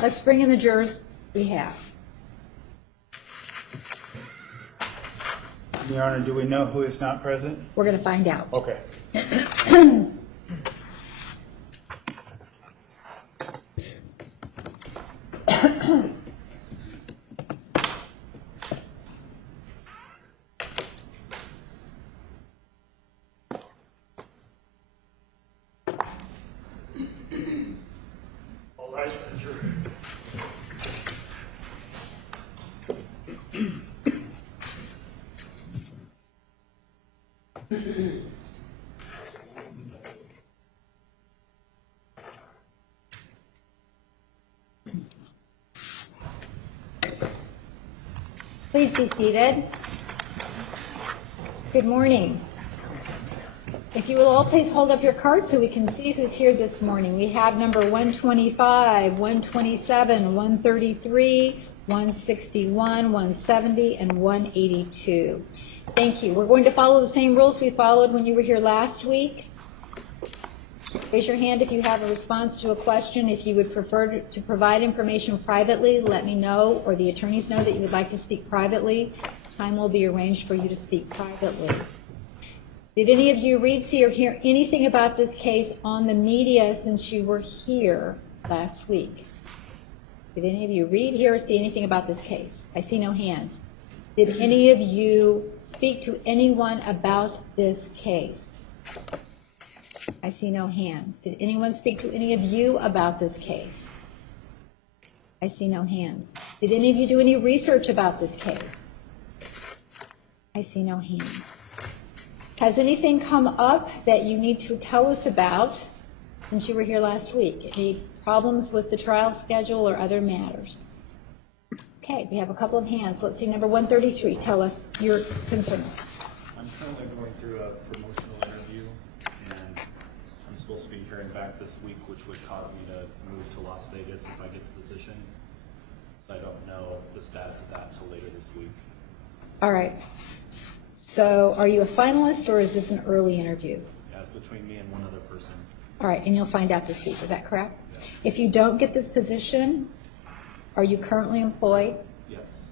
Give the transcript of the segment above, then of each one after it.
Let's bring in the jurors we have. Your Honor, do we know who is not present? We're going to find out. Okay. All rise for the jury. Please be seated. Good morning. If you will all please hold up your cards so we can see who's here this morning. We have number 125, 127, 133, 161, 170, and 182. Thank you. We're going to follow the same rules we followed when you were here last week. Raise your hand if you have a response to a question. If you would prefer to provide information privately, let me know, or the attorneys know that you would like to speak privately. Time will be arranged for you to speak privately. Did any of you read, see, or hear anything about this case on the media since you were here last week? Did any of you read, hear, or see anything about this case? I see no hands. Did any of you speak to anyone about this case? I see no hands. Did anyone speak to any of you about this case? I see no hands. Did any of you do any research about this case? I see no hands. Has anything come up that you need to tell us about since you were here last week? Any problems with the trial schedule or other matters? Okay, we have a couple of hands. Let's see, number 133. Tell us your concern. I'm currently going through a promotional interview, and I'm supposed to be hearing back this week, which would cause me to move to Las Vegas if I get the position. So I don't know the status of that until later this week. All right. So are you a finalist or is this an early interview? Yeah, it's between me and one other person. All right, and you'll find out this week. Is that correct? Yeah. If you don't get this position, are you currently employed? Yes,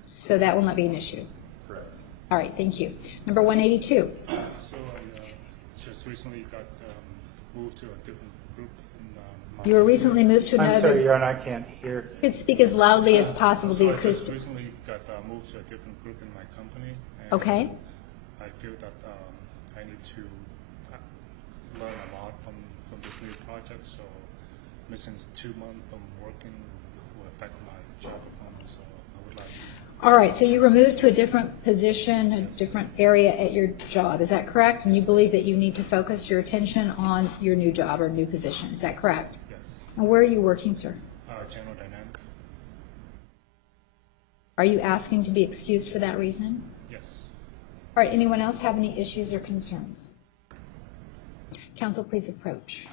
So that will not be an issue. correct. All right, thank you. Number 182. So I just recently got moved to a different group. You were recently moved to I'm sorry, another. Your Honor, I can't hear. You could speak as loudly as possible, the I just acoustics. recently got moved to a different group in my company. And Okay. I feel that I need to learn a lot from this new project. So missing 2 months from working will affect my job performance. So I would like to. All right, so you were moved to a different position, a different area at your job. Is that correct? And you believe that you need to focus your attention on your new job or new position. Is that correct? Yes. And where are you working, sir? General Dynamic. Are you asking to be excused for that reason? Yes. All right, anyone else have any issues or concerns? Counsel, please approach.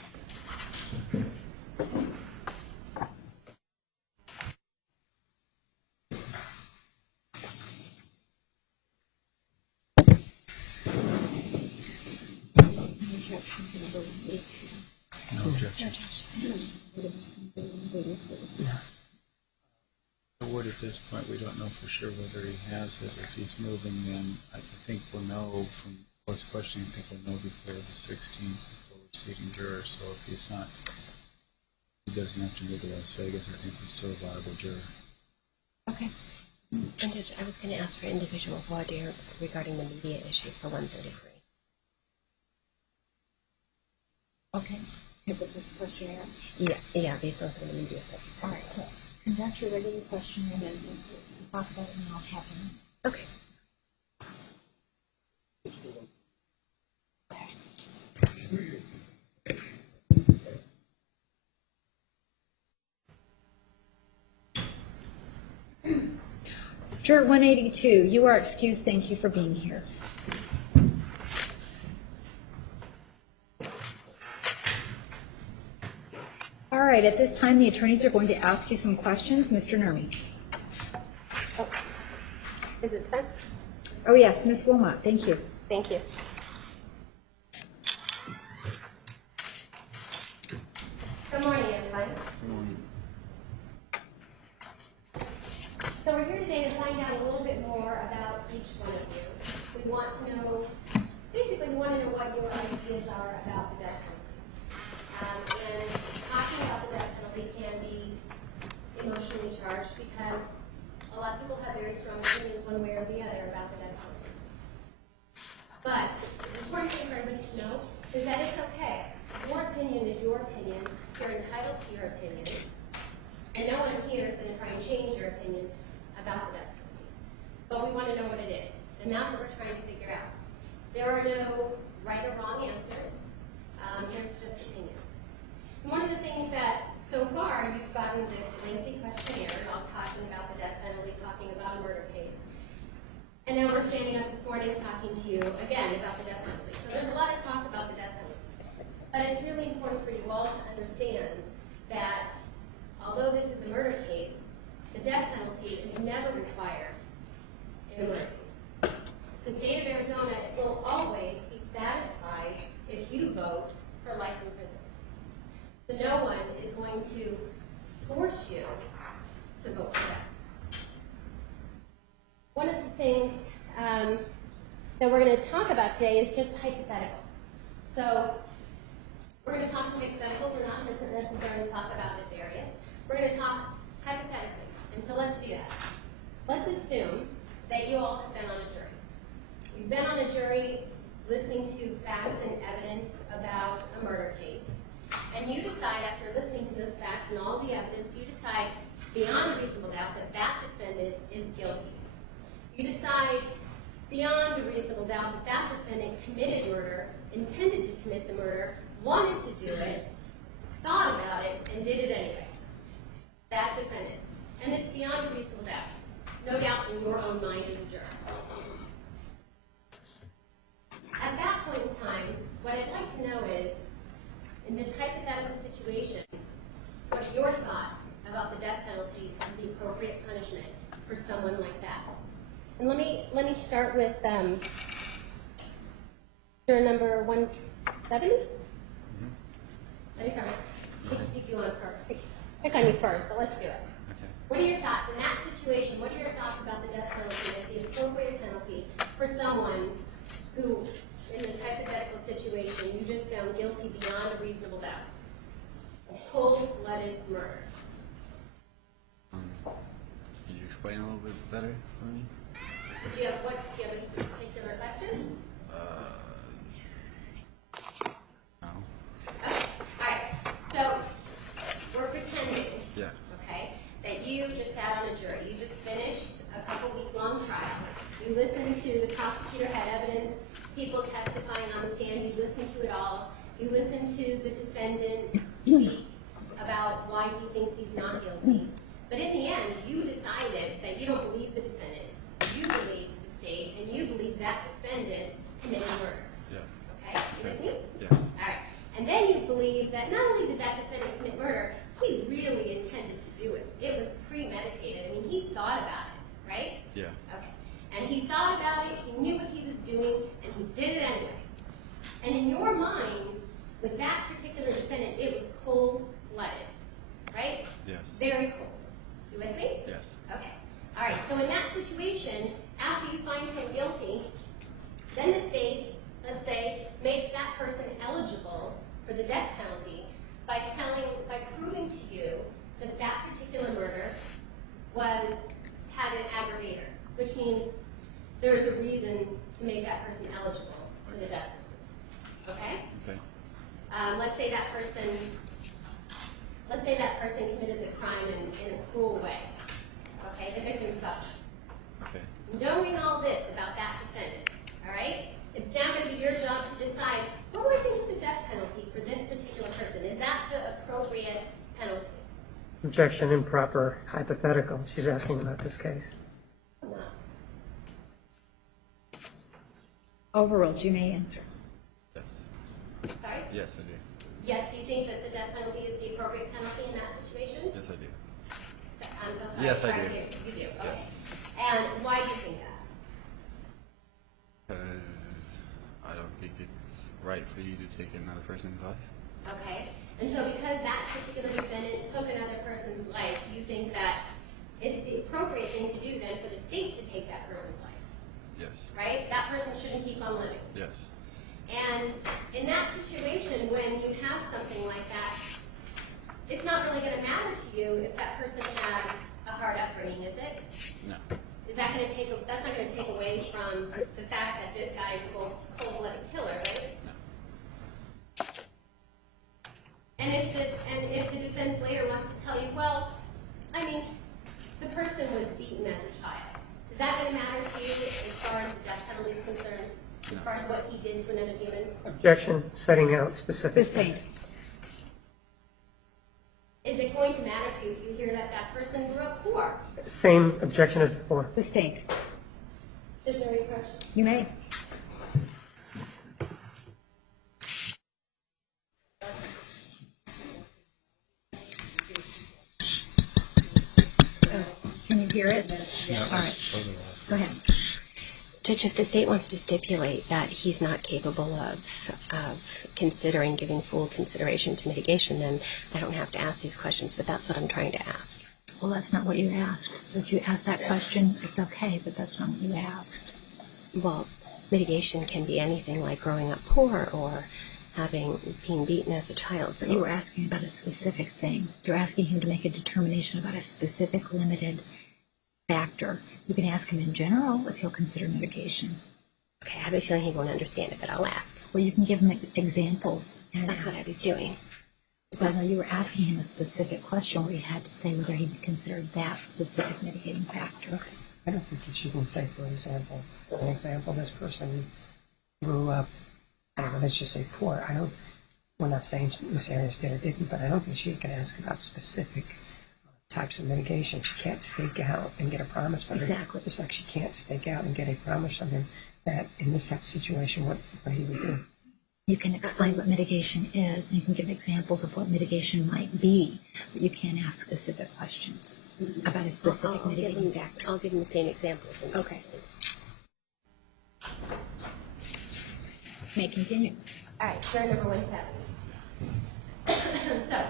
No objection. The word at this point, we don't know for sure whether he has it. If he's moving, then I think we'll know from court's questioning. I think we'll know before the 16th, before we're seating jurors. So if he's not, he doesn't have to move to Las Vegas. I think he's still a viable juror. Okay. And Judge, I was going to ask for individual voir dire regarding the media issues for 133. Okay. Is it this questionnaire? Yeah, based on some of the media stuff you All right, said. so conduct your regular questionnaire and then we'll talk about it and I'll have him. Okay. Juror 182, you are excused. Thank you for being here. All right, at this time, the attorneys are going to ask you some questions. Mr. Nurmi. Is it done? Oh, yes, Ms. Wilmot, thank you. Thank you. Good morning, everyone. today to find out a little bit more about each one of you. We want to know, basically we want to know what your ideas are about the death penalty. And talking about the death penalty can be emotionally charged because a lot of people have very strong opinions one way or the other about the death penalty. But the important thing for everybody to know is that it's okay. Your opinion is your opinion. You're entitled to your opinion. And no one here is going to try and change your opinion about the death penalty. But we want to know what it is. And that's what we're trying to figure out. There are no right or wrong answers. There's just opinions. And one of the things that so far you've gotten this lengthy questionnaire about talking about the death penalty, talking about a murder case. And now we're standing up this morning talking to you again about the death penalty. So there's a lot of talk about the death penalty. But it's really important for you all to understand that although this is a murder case, the death penalty is never required in a murder case. The state of Arizona will always be satisfied if you vote for life in prison. So no one is going to force you to vote for that. One of the things that we're going to talk about today is just hypotheticals. So we're going to talk hypotheticals. We're not going to necessarily talk about Jodi Arias. We're going to talk hypothetically. And so let's do that. Let's assume that you all have been on a jury. You've been on a jury listening to facts and evidence about a murder case. And you decide, after listening to those facts and all the evidence, you decide beyond a reasonable doubt that that defendant is guilty. You decide beyond a reasonable doubt that that defendant committed murder, intended to commit the murder, wanted to do it, thought about it, and did it anyway. That's defendant. And it's beyond a reasonable doubt. No doubt in your own mind as a juror. At that point in time, what I'd like to know is, in this hypothetical situation, what are your thoughts about the death penalty as the appropriate punishment for someone like that? And let me start with juror number 170. Let me start. Pick you on first. Pick on you first, but let's do it. Okay. What are your thoughts in that situation? What are your thoughts about the death penalty as the appropriate penalty for someone who, in this hypothetical situation, you just found guilty beyond a reasonable doubt? Cold-blooded murder. Can you explain a little bit better for me? Do you have a particular question? No. Okay. All right. So we're pretending, Yeah. okay, that you just sat on a jury. You just finished a couple-week-long trial. You listened to the prosecutor had evidence, people testifying on the stand. You listened to it all. You listened to the defendant speak about why he thinks he's not guilty. But in the end, you decided that you don't believe the defendant. You believe the state, and you believe that defendant committed murder. Yeah. Okay? You with me? Yes. All right. And then you believe that not only did that defendant commit murder, he really intended to do it. It was premeditated. I mean, he thought about it, right? Yeah. Okay. And he thought about it, he knew what he was doing, and he did it anyway. And in your mind, with that particular defendant, it was cold-blooded, right? Yes. Very cold. You with me? Yes. Okay. All right. So in that situation, after you find him guilty, then the state, let's say, makes that person eligible for the death penalty by proving to you that that particular murder had an aggravator, which means there is a reason to make that person eligible for the death penalty. Okay? Okay. Let's say that person committed the crime in a cruel way. Okay, the victim suffered. Okay. Knowing all this about that defendant, all right, it's now going to be your job to decide, what do I think of the death penalty for this particular person? Is that the appropriate penalty? Objection, improper, hypothetical. She's asking about this case. No. Overruled, you may answer. Yes. Sorry? Yes, I do. Yes, do you think that the death penalty is the appropriate penalty in that situation? Yes, I do. I'm so sorry. Yes, I Sorry do. You do, okay. Yes. And why do you think that? Because I don't think it's right for you to take another person's life. Okay. And so because that particular defendant took another person's life, you think that it's the appropriate thing to do then for the state to take that person's life, Yes. right? That person shouldn't keep on living. Yes. And in that situation, when you have something like that, it's not really going to matter to you if that person had a hard upbringing, is it? No. Is that going to take? That's not going to take away from the fact that this guy is a cold-blooded killer, right? No. And if the defense later wants to tell you, well, I mean, the person was beaten as a child. Is that going to matter to you as far as the death penalty is concerned? As far as what he did to another human? Objection, setting out specific. Sustained. Is it going to matter to you if you hear that that person grew up poor? Same objection as before. Sustained. Is there any question? You may. Oh, can you hear it? All right. Go ahead. Judge, if the state wants to stipulate that he's not capable of considering giving full consideration to mitigation, then I don't have to ask these questions, but that's what I'm trying to ask. Well, that's not what you asked. So if you ask that question, it's okay, but that's not what you asked. Well, mitigation can be anything like growing up poor or being beaten as a child. But you were asking about a specific thing. You're asking him to make a determination about a specific limited factor. You can ask him in general if he'll consider mitigation. Okay, I have a feeling he won't understand it, but I'll ask. Well, you can give him examples. And That's what I was doing. So no, you were asking him a specific question where he had to say whether he considered that specific mitigating factor. Okay. I don't think that you can say, for example, this person grew up, I don't know, let's just say poor. We're not saying Ms. Arias did or didn't, but I don't think she can ask about specific types of mitigation. She can't stake out and get a promise from him. Exactly. Just like she can't stake out and get a promise from him that in this type of situation, what he would do. You can explain what mitigation is, and you can give examples of what mitigation might be, but you can't ask specific questions about a specific mitigating factor. I'll give him the same examples. Okay. May continue. All right, so number 170. So,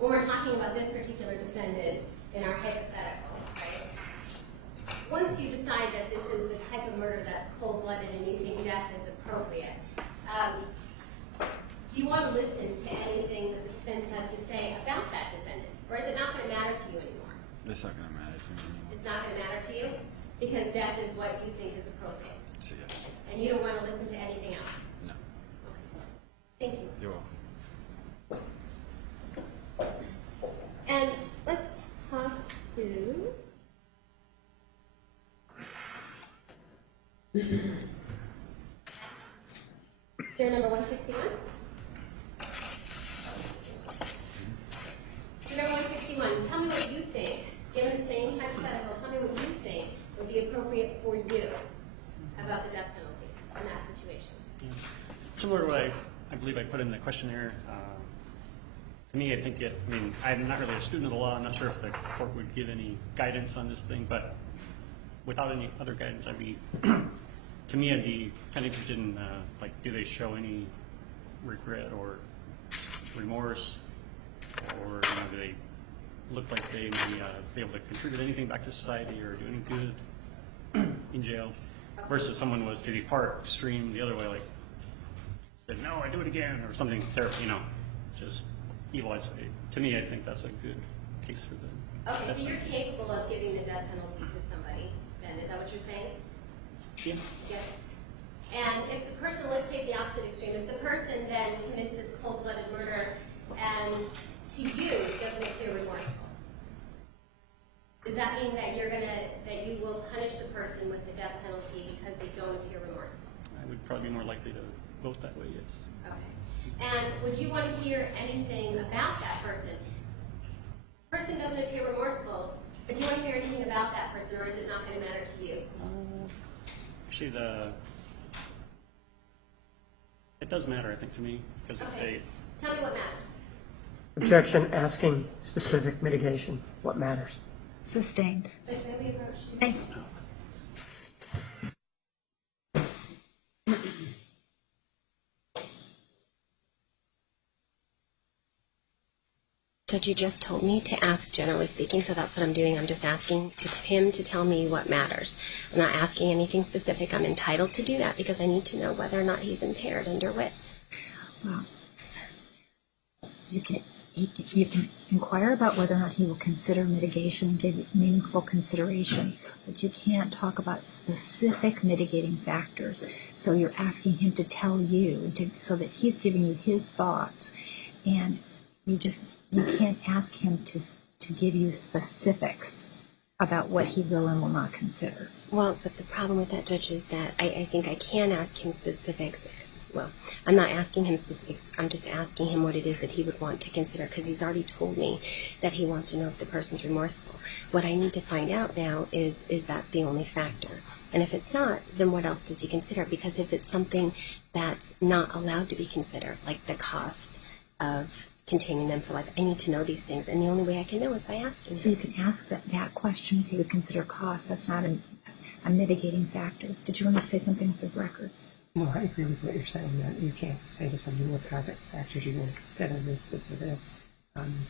when we're talking about this particular defendant in our hypothetical, right? Once you decide that this is the type of murder that's cold-blooded and you think death is appropriate, do you want to listen to anything that the defense has to say about that defendant? Or is it not going to matter to you anymore? It's not going to matter to me anymore. It's not going to matter to you? Because death is what you think is appropriate. So, yes. And you don't want to listen to anything else? No. Okay. Thank you. You're welcome. And let's talk to... Juror number 161. Juror number 161, tell me what you think, given the same hypothetical, tell me what you think would be appropriate for you about the death penalty in that situation. Similar to what I believe I put in the questionnaire, to me, I think I'm not really a student of the law. I'm not sure if the court would give any guidance on this thing, but without any other guidance, I'd be kind of interested in, do they show any regret or remorse, or do they look like they may be able to contribute anything back to society or do any good in jail, versus someone was to the far extreme the other way, like said, no, I do it again, or something terrible, just evil. I'd say, to me, I think that's a good case for them. Okay, so you're capable of giving the death penalty to somebody, then, is that what you're saying? Yeah. Yes. And if the person, let's take the opposite extreme, if the person then commits this cold-blooded murder and to you doesn't appear remorseful, does that mean that that you will punish the person with the death penalty because they don't appear remorseful? I would probably be more likely to vote that way, yes. Okay. And would you want to hear anything about that person? The person doesn't appear remorseful, but do you want to hear anything about that person, or is it not going to matter to you? Actually, it does matter, I think, to me, because if Okay. Tell me what matters. Objection, asking specific mitigation. What matters? Sustained. Judge, may we approach? Hey. Judge, you just told me to ask generally speaking, so that's what I'm doing. I'm just asking him to tell me what matters. I'm not asking anything specific. I'm entitled to do that because I need to know whether or not he's impaired under wit. Well, you can inquire about whether or not he will consider mitigation and give it meaningful consideration, but you can't talk about specific mitigating factors. So you're asking him to tell you, so that he's giving you his thoughts, and you can't ask him to give you specifics about what he will and will not consider. Well, but the problem with that, Judge, is that I think I can ask him specifics. Well, I'm not asking him specifics. I'm just asking him what it is that he would want to consider, because he's already told me that he wants to know if the person's remorseful. What I need to find out now is that the only factor? And if it's not, then what else does he consider? Because if it's something that's not allowed to be considered, like the cost of containing them for life, I need to know these things, and the only way I can know is by asking him. You can ask that question if he would consider cost. That's not a mitigating factor. Did you want to say something for the record? No, I agree with what you're saying, that you can't say to somebody what factors you're going to consider, this, or this.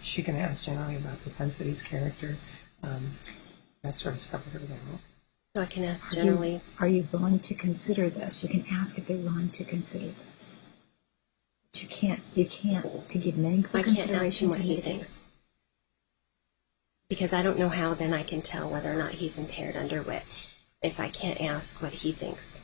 She can ask generally about propensities, character, that sort of stuff with everything else. So I can ask generally. Are you willing to consider this? You can ask if they're willing to consider this. But you can't to give meaningful consideration. I can't ask him what to he thinks. Because I don't know how then I can tell whether or not he's impaired under wit if I can't ask what he thinks.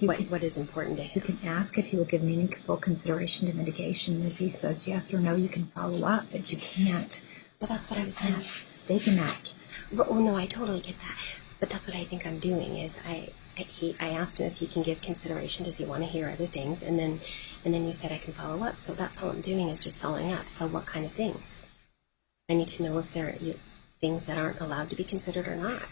What is important to him. You can ask if he will give meaningful consideration to mitigation, and if he says yes or no, you can follow up, but you can't. Well, that's what I was saying. Stake him out. Well, no, I totally get that. But that's what I think I'm doing, is I asked him if he can give consideration. Does he want to hear other things? And then you said I can follow up. So that's all I'm doing, is just following up. So what kind of things? I need to know if there are things that aren't allowed to be considered or not.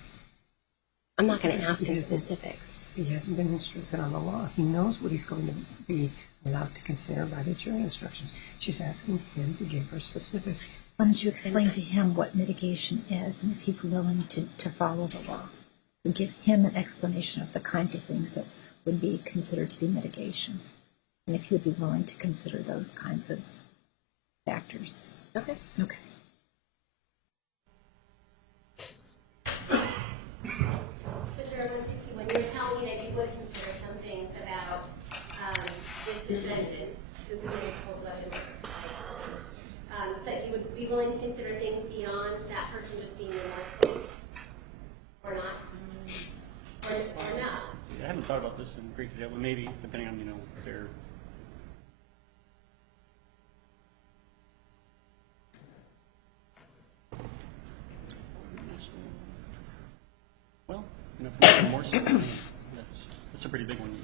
I'm not going to ask him specifics. He hasn't been instructed on the law. He knows what he's going to be allowed to consider by the jury instructions. She's asking him to give her specifics. Why don't you explain to him what mitigation is and if he's willing to follow the law? So give him an explanation of the kinds of things that would be considered to be mitigation, and if he would be willing to consider those kinds of factors. Okay. Okay. You're telling me that you would consider some things about this defendant who committed cold-blooded murder. So you would be willing to consider things beyond that person just being remorseful, or not, or no? I haven't thought about this in great detail, but maybe depending on their. Well, for remorse, that's a pretty big one.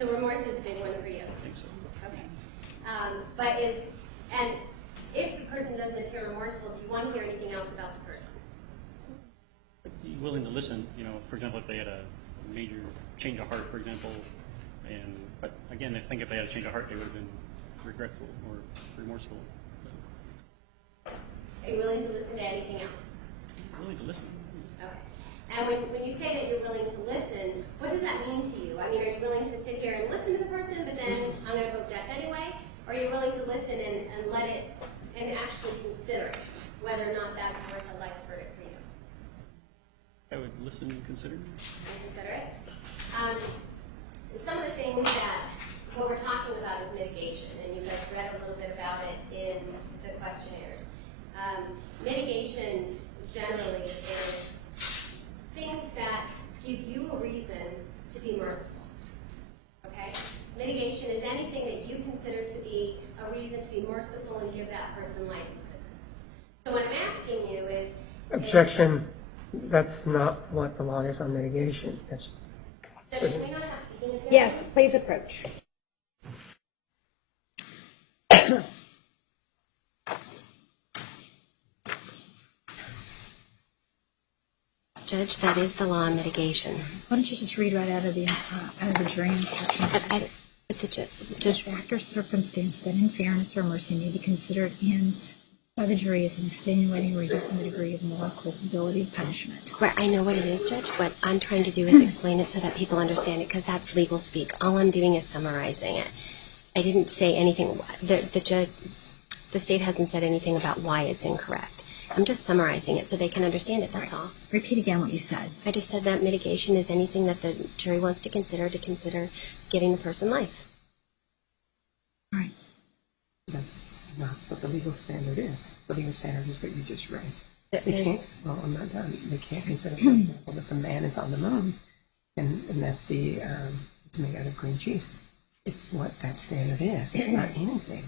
So remorse is a big one for you. I think so. Okay. And if the person doesn't appear remorseful, do you want to hear anything else about the person? Be willing to listen. For example, if they had a major change of heart, for example, but again, if they had a change of heart, they would have been regretful or remorseful. Are you willing to listen to anything else? Willing to listen. Okay. And when you say that you're willing to listen, what does that mean to you? I mean, are you willing to sit here and listen to the person, but then I'm going to vote death anyway? Or are you willing to listen and let it, and actually consider it, whether or not that's worth a life verdict for you? I would listen and consider. And consider it. Some of the things that what we're talking about is mitigation, and you guys read a little bit about it in the questionnaires. Mitigation generally is things that give you a reason to be merciful. Okay? Mitigation is anything that you consider to be a reason to be merciful and give that person life in prison. So what I'm asking you is... Objection. That's not what the law is on mitigation. Judge, can we not have speaking in here? Yes, please approach. Judge, that is the law on mitigation. Why don't you just read right out of the jury instruction? But the judge, Factor circumstance that in fairness or mercy may be considered by the jury as an extenuating or reducing the degree of moral culpability of punishment. Right, I know what it is, Judge. What I'm trying to do is explain it so that people understand it, because that's legal speak. All I'm doing is summarizing it. I didn't say anything. The state hasn't said anything about why it's incorrect. I'm just summarizing it so they can understand it, that's all. Repeat again what you said. I just said that mitigation is anything that the jury wants to consider giving the person life. All right. That's not what the legal standard is. The legal standard is what you just read. They There's- can't, well, I'm not done. They can't consider, for example, that the man is on the moon and that the, it's made out of green cheese. It's what that standard is. It's not anything.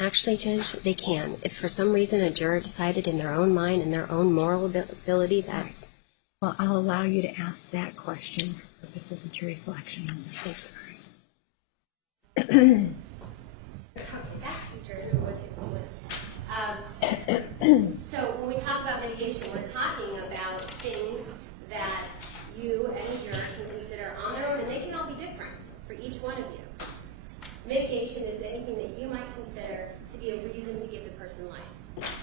Actually, Judge, they can. If for some reason a juror decided in their own mind and their own moral ability that... Well, I'll allow you to ask that question for purposes of jury selection. Thank you. Okay, back to juror number 161. So when we talk about mitigation, we're talking about things that you and a juror can consider on their own, and they can all be different for each one of you. Mitigation is anything that you might consider to be a reason to give the person life.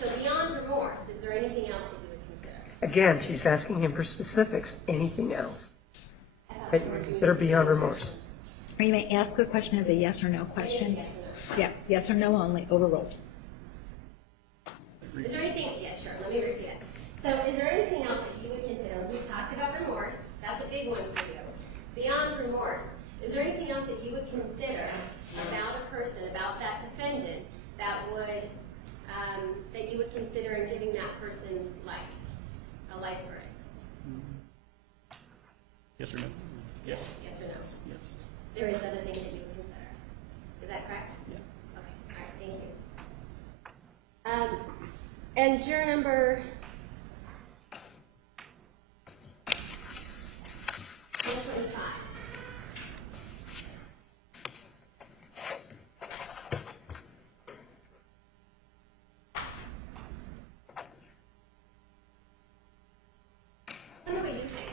So beyond remorse, is there anything else that you would consider? Again, she's asking him for specifics. Anything else that you would consider beyond remorse? Or you may ask the question as a yes or no question. Yes or no? Yes, yes or no only, overruled. Is there anything, yeah, sure, let me repeat it. So is there anything else that you would consider? We've talked about remorse, that's a big one for you. Beyond remorse, is there anything else that you would consider about a person, about that defendant, that would, that you would consider in giving that person life, a life verdict? Yes or no? Yes. Yes or no? Yes. There is other things that you would consider. Is that correct? Yeah. Okay, all right, thank you. And juror number 125. Tell me what you think.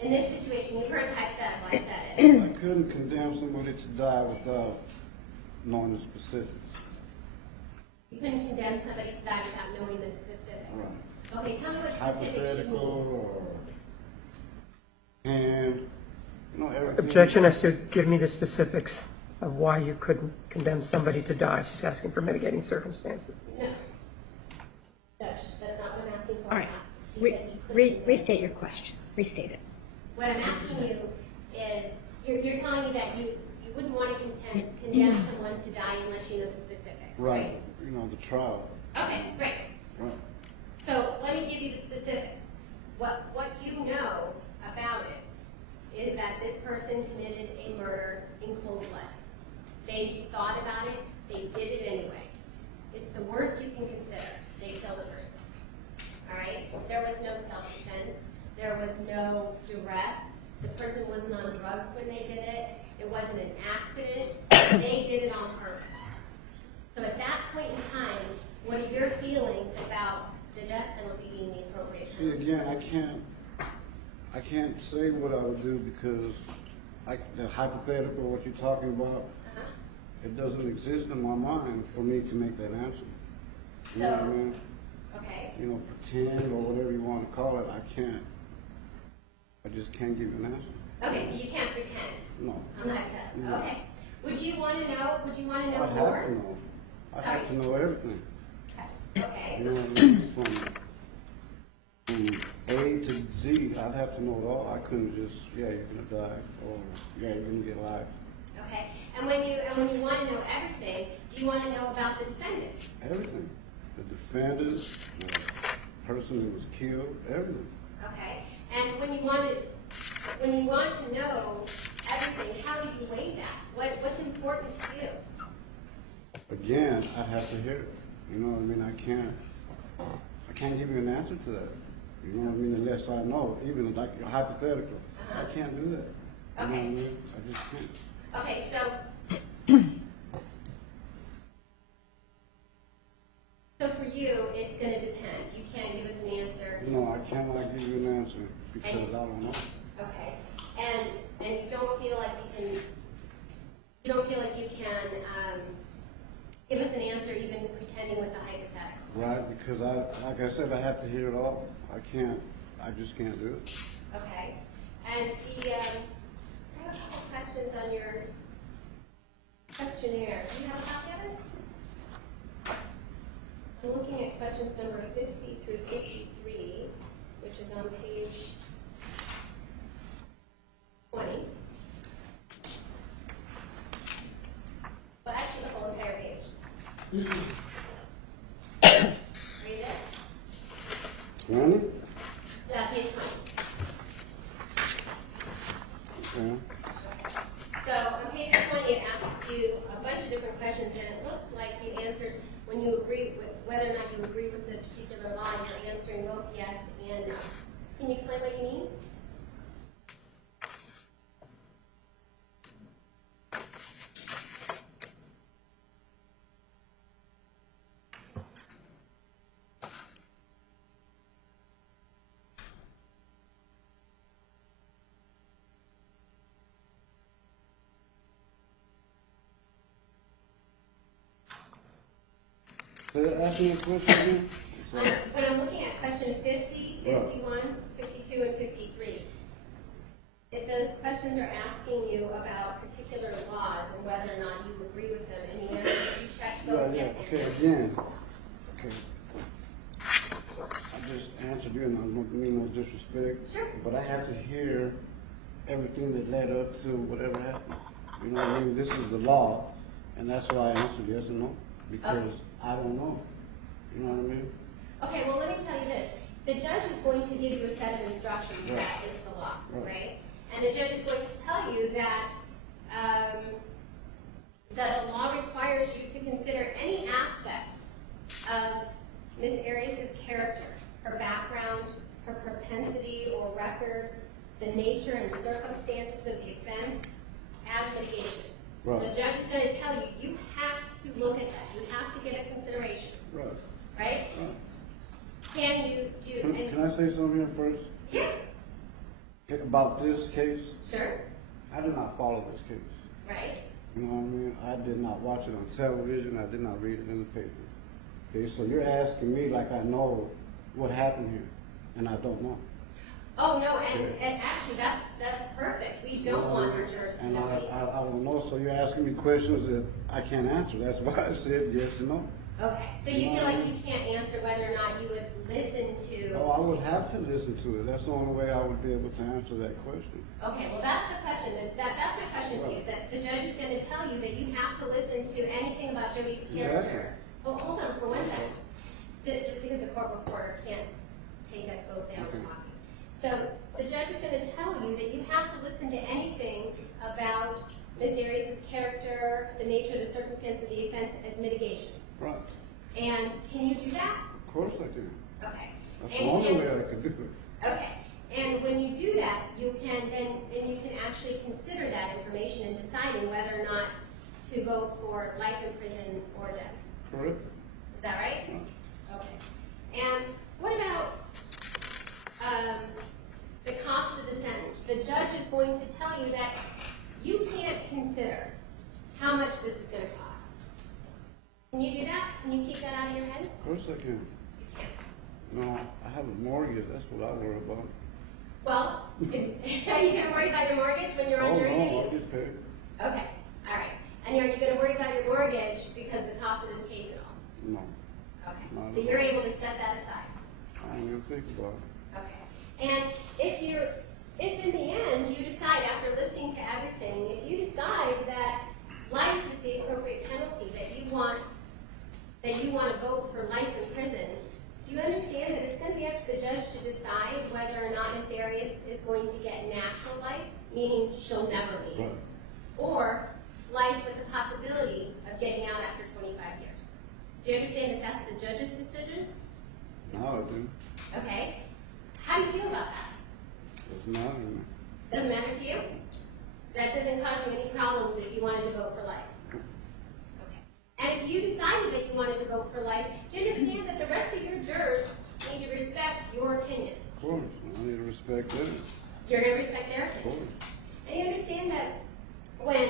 In this situation, you heard the hypothetical, I said it. I couldn't condemn somebody to die without knowing the specifics. You couldn't condemn somebody to die without knowing the specifics. Right. Okay, tell me what specifics you Hypothetical mean. or and everything. Objection as to give me the specifics of why you couldn't condemn somebody to die. She's asking for mitigating circumstances. No. Judge, that's not what I'm asking for. All right. I'm asking- he said he couldn't condemn. Restate your question. Restate it. What I'm asking you is, you're telling me that you wouldn't want to condemn someone to die unless you know the specifics, right? Right. The trial. Okay, great. Right. So let me give you the specifics. What you know about it is that this person committed a murder in cold blood. They thought about it, they did it anyway. It's the worst you can consider. They killed a person. All right? There was no self-defense. There was no duress. The person wasn't on drugs when they did it. It wasn't an accident. They did it on purpose. So at that point in time, what are your feelings about the death penalty being the appropriate See, penalty? again, I can't say what I would do because the hypothetical, what you're talking about, it doesn't exist in my mind for me to make that answer. You know what I mean? Okay. Pretend or whatever you want to call it, I just can't give you an answer. Okay, so you can't pretend. No. On the hypothetical. No. Okay. Would you want to know? Would you want to know I more? have to know. I have to know everything. Okay. You know what I mean? From A to Z, I'd have to know it all. I couldn't just, yeah, you're gonna die, or yeah, you're gonna get life. Okay. And when you want to know everything, do you want to know about the defendant? Everything. The defendant, the person who was killed, everything. Okay. And when you want to know everything, how do you weigh that? What's important to you? Again, I'd have to hear it. You know what I mean? I can't give you an answer to that. You know what I mean? Unless I know, even like hypothetical. I can't do that. You know what I mean? I just can't. Okay, so for you, it's going to depend. You can't give us an answer. No, I cannot give you an answer because I don't know. Okay, and you don't feel like you can give us an answer even pretending with the hypothetical. Right, because like I said, I have to hear it all. I just can't do it. Okay, and I have a couple questions on your questionnaire. Are you there? 20? Page 20. Okay. So on page 20, it asks you a bunch of different questions, and it looks like you answered when you agree with whether or not you agree with the particular law. You're answering both yes and no. Can you explain what you mean? Ask me a question again. When I'm looking at question 50, 51, 52, and 53, if those questions are asking you about particular laws and whether or not you agree with them, and you answer, you check both yes and Okay, no. again. Okay. I just answered you, and I don't mean no disrespect. Sure. But I have to hear everything that led up to whatever happened. You know what I mean? This is the law, and that's why I answered yes and no, because I don't know. You know what I mean? Okay, well, let me tell you this. The judge is going to give you a set of instructions. Right. That is the law, Right. right? And the judge is going to tell you that that the law requires you to consider any aspect of Ms. Arias' character, her background, her propensity or record, the nature and circumstances of the offense, as mitigation. Right. The judge is going to tell you, you have to look at that. You have to give it consideration. Right. Right? Can you do... Can I say something here first? Yeah. About this case? Sure. I did not follow this case. Right. You know what I mean? I did not watch it on television. I did not read it in the paper. Okay, so you're asking me like I know what happened here, and I don't know. Oh, no, and actually, that's perfect. We don't want our jurors to And know I anything. don't know, so you're asking me questions that I can't answer. That's why I said yes and no. Okay, so you feel like you can't answer whether or not you would listen to... Oh, I would have to listen to it. That's the only way I would be able to answer that question. Okay, well, that's the question. That's my question to you. That the judge is going to tell you that you have to listen to anything about Jodi's character. Exactly. Well, hold on for 1 second. Just because the court reporter can't take us both down talking. So the judge is going to tell you that you have to listen to anything about Ms. Arias' character, the nature, the circumstance of the offense as mitigation. Right. And can you do that? Of course I can. Okay. That's the only way I can do it. Okay. And when you do that, you can you can actually consider that information in deciding whether or not to vote for life in prison or death. Correct. Is that right? Right. Okay. And what about the cost of the sentence? The judge is going to tell you that you can't consider how much this is going to cost. Can you do that? Can you keep that out of your head? Of course I can. You can. No, I have a mortgage. That's what I worry about. Well, are you going to worry about your mortgage when you're on jury duty? No, I'll get paid. Okay. All right. And are you going to worry about your mortgage because of the cost of this case at all? No. Okay. Not So at you're all. able to set that aside. I ain't even think about it. Okay. And if in the end you decide after listening to everything, if you decide that life is the appropriate penalty, that you want to vote for life in prison, do you understand that it's going to be up to the judge to decide whether or not Ms. Arias is going to get natural life, meaning she'll never leave, Right. or life with the possibility of getting out after 25 years? Do you understand that that's the judge's decision? Now I do. Okay. How do you feel about that? Doesn't matter to me. Doesn't matter to you? That doesn't cause you any problems if you wanted to vote for life? Okay. And if you decided that you wanted to vote for life, do you understand that the rest of your jurors need to respect your opinion? Of course. I need to respect them. You're going to respect their Of opinion. course. And you understand that when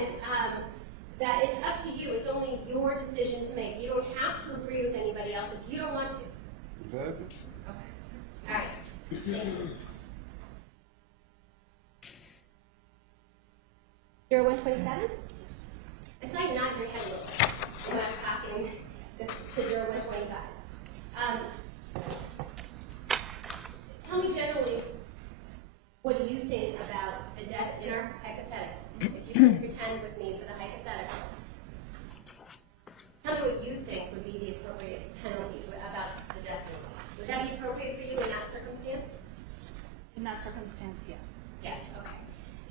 that it's up to you, it's only your decision to make. You don't have to agree with anybody else if you don't want to. Exactly. Okay. All right. Thank you. Juror 127? I saw you nod your head a little bit when I'm talking to Juror 125. Tell me generally, what do you think about the death in our hypothetical? If you could pretend with me for the hypothetical. Tell me what you think would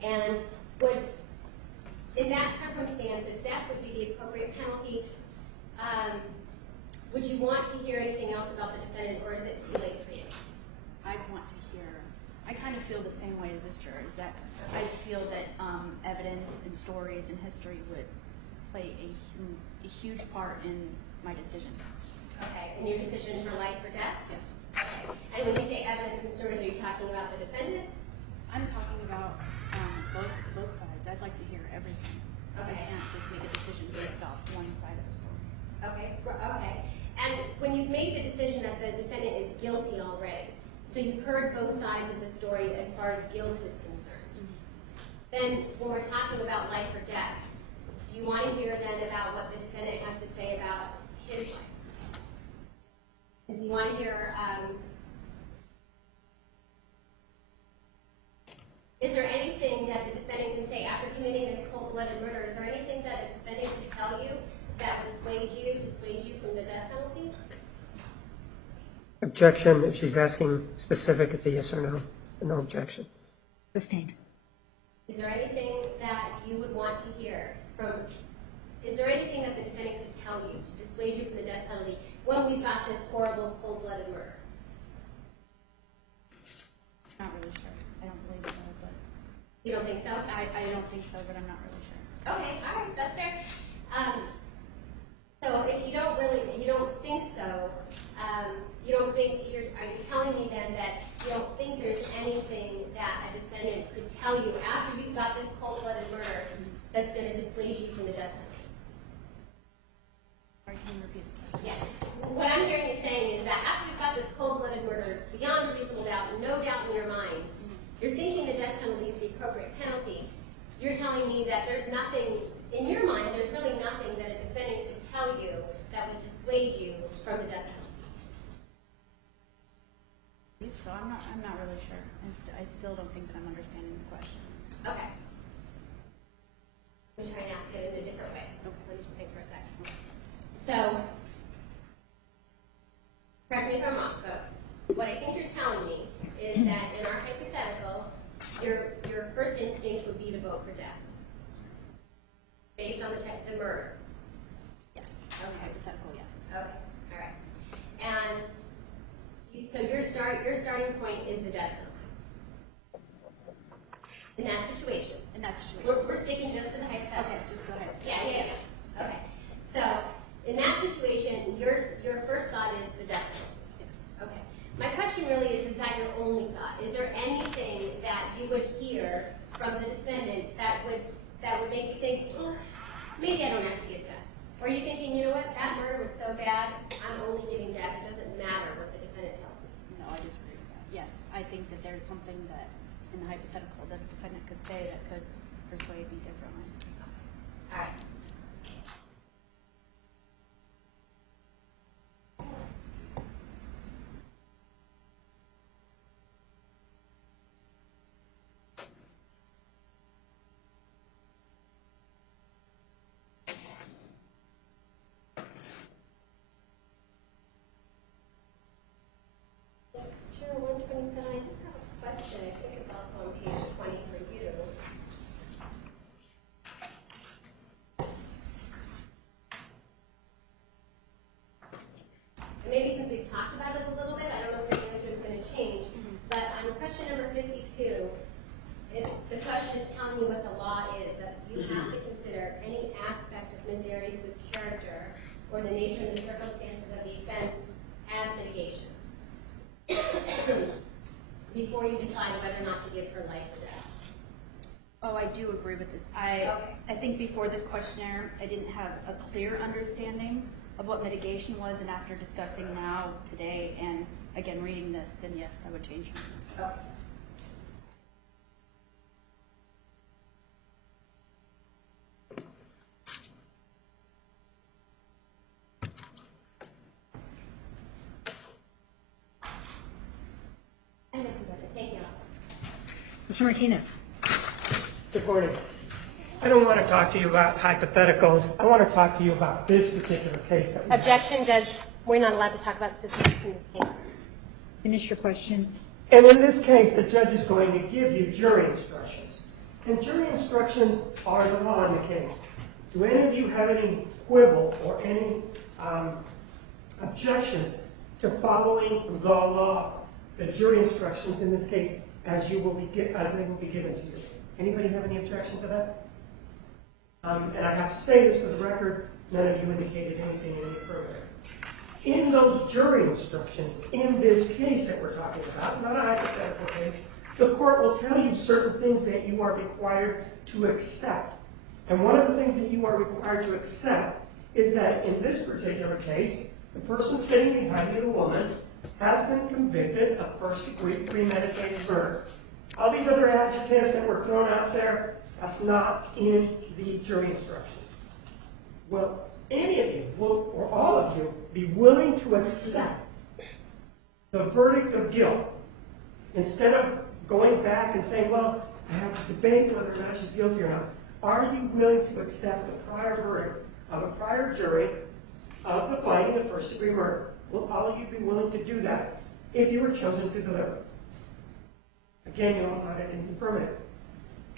And would, in that circumstance, if death would be the appropriate penalty, would you want to hear anything else about the defendant, or is it too late for you? I'd want to hear, I kind of feel the same way as this juror, is that I feel that evidence and stories and history would play a huge part in my decision. Okay, and your decision for life or death? Yes. Okay. And when you say evidence and stories, are you talking about the defendant? I'm talking about both sides. I'd like to hear everything. Okay. I can't just make a decision based off one side of the story. Okay, okay. And when you've made the decision that the defendant is guilty already, so you've heard both sides of the story as far as guilt is concerned, then when we're talking about life or death, do you want to hear then about what the defendant has to say about his life? And do you want to hear, is there anything that the defendant can say after committing this cold-blooded murder? Is there anything that a defendant can tell you that would dissuade you from the death penalty? Objection, if she's asking specific, it's a yes or no. No objection. Sustained. Is there anything that you would want to hear from, is there anything that the defendant could tell you to dissuade you from the death penalty when we've got this horrible cold-blooded murder? Not really sure. I don't believe so, but You don't think so? I don't think so, but I'm not really sure. Okay, all right, that's fair. So if you don't think so, are you telling me then that you don't think there's anything that a defendant could tell you after you've got this cold-blooded murder that's going to dissuade you from the death penalty? Or can you repeat the question? Yes. What I'm hearing you saying is that after you've got this cold-blooded murder, beyond a reasonable doubt, no doubt in your mind, you're thinking the death penalty is the appropriate penalty. You're telling me that there's nothing, in your mind, there's really nothing that a defendant could tell you that would dissuade you from the death penalty. So I'm not really sure. I still don't think that I'm understanding the question. Okay. Let me try and ask it in a different way. Okay. Let me just think for a second. So, correct me if I'm wrong, but what I think you're telling me is that in our hypothetical, your first instinct would be to vote for death, based on the murder. Yes. Okay. Hypothetical, yes. Okay. All right. And so your starting point is the death penalty. In that situation. In that situation. We're sticking just to the hypothetical. Okay, just the hypothetical. Yeah. Yes. Okay. So in that situation, your first thought is the death penalty. Yes. Okay. My question really is that your only thought? Is there anything that you would hear from the defendant that would make you think, oh, maybe I don't have to give death? Or are you thinking, you know what, that murder was so bad, I'm only giving death. It doesn't matter what the defendant tells me. No, I disagree with that. Yes, I think that there's something that, in the hypothetical, that a defendant could say that could persuade me differently. All right. Juror 127, I just have a question. I think it's also on page 20 for you. And maybe since we've talked about it a little bit, I don't know if the answer is going to change, but on question number 52, the question is telling you what the law is, that you have to consider any aspect of Ms. Arias' character or the nature and the circumstances of the offense as mitigation before you decide whether or not to give her life or death. Oh, I do agree with this. I think before this questionnaire, I didn't have a clear understanding of what mitigation was, and after discussing now, today, and again reading this, then yes, I would change my answer. Okay. Thank you. Mr. Martinez. Good morning. I don't want to talk to you about hypotheticals. I want to talk to you about this particular case. That we have. Objection, Judge. We're not allowed to talk about specifics in this case. Finish your question. And in this case, the judge is going to give you jury instructions. And jury instructions are the law in the case. Do any of you have any quibble or any objection to following the law, the jury instructions in this case, as they will be given to you? Anybody have any objection to that? And I have to say this for the record, none of you indicated anything any further. In those jury instructions, in this case that we're talking about, not a hypothetical case, the court will tell you certain things that you are required to accept. And one of the things that you are required to accept is that in this particular case, the person sitting behind you, the woman, has been convicted of first-degree premeditated murder. All these other adjectives that were thrown out there, that's not in the jury instructions. Will any of you, or all of you, be willing to accept the verdict of guilt instead of going back and saying, well, I have to debate whether or not she's guilty or not? Are you willing to accept the prior verdict of a prior jury of the finding of first-degree murder? Will all of you be willing to do that if you were chosen to deliver? Again, you all nodded in the affirmative.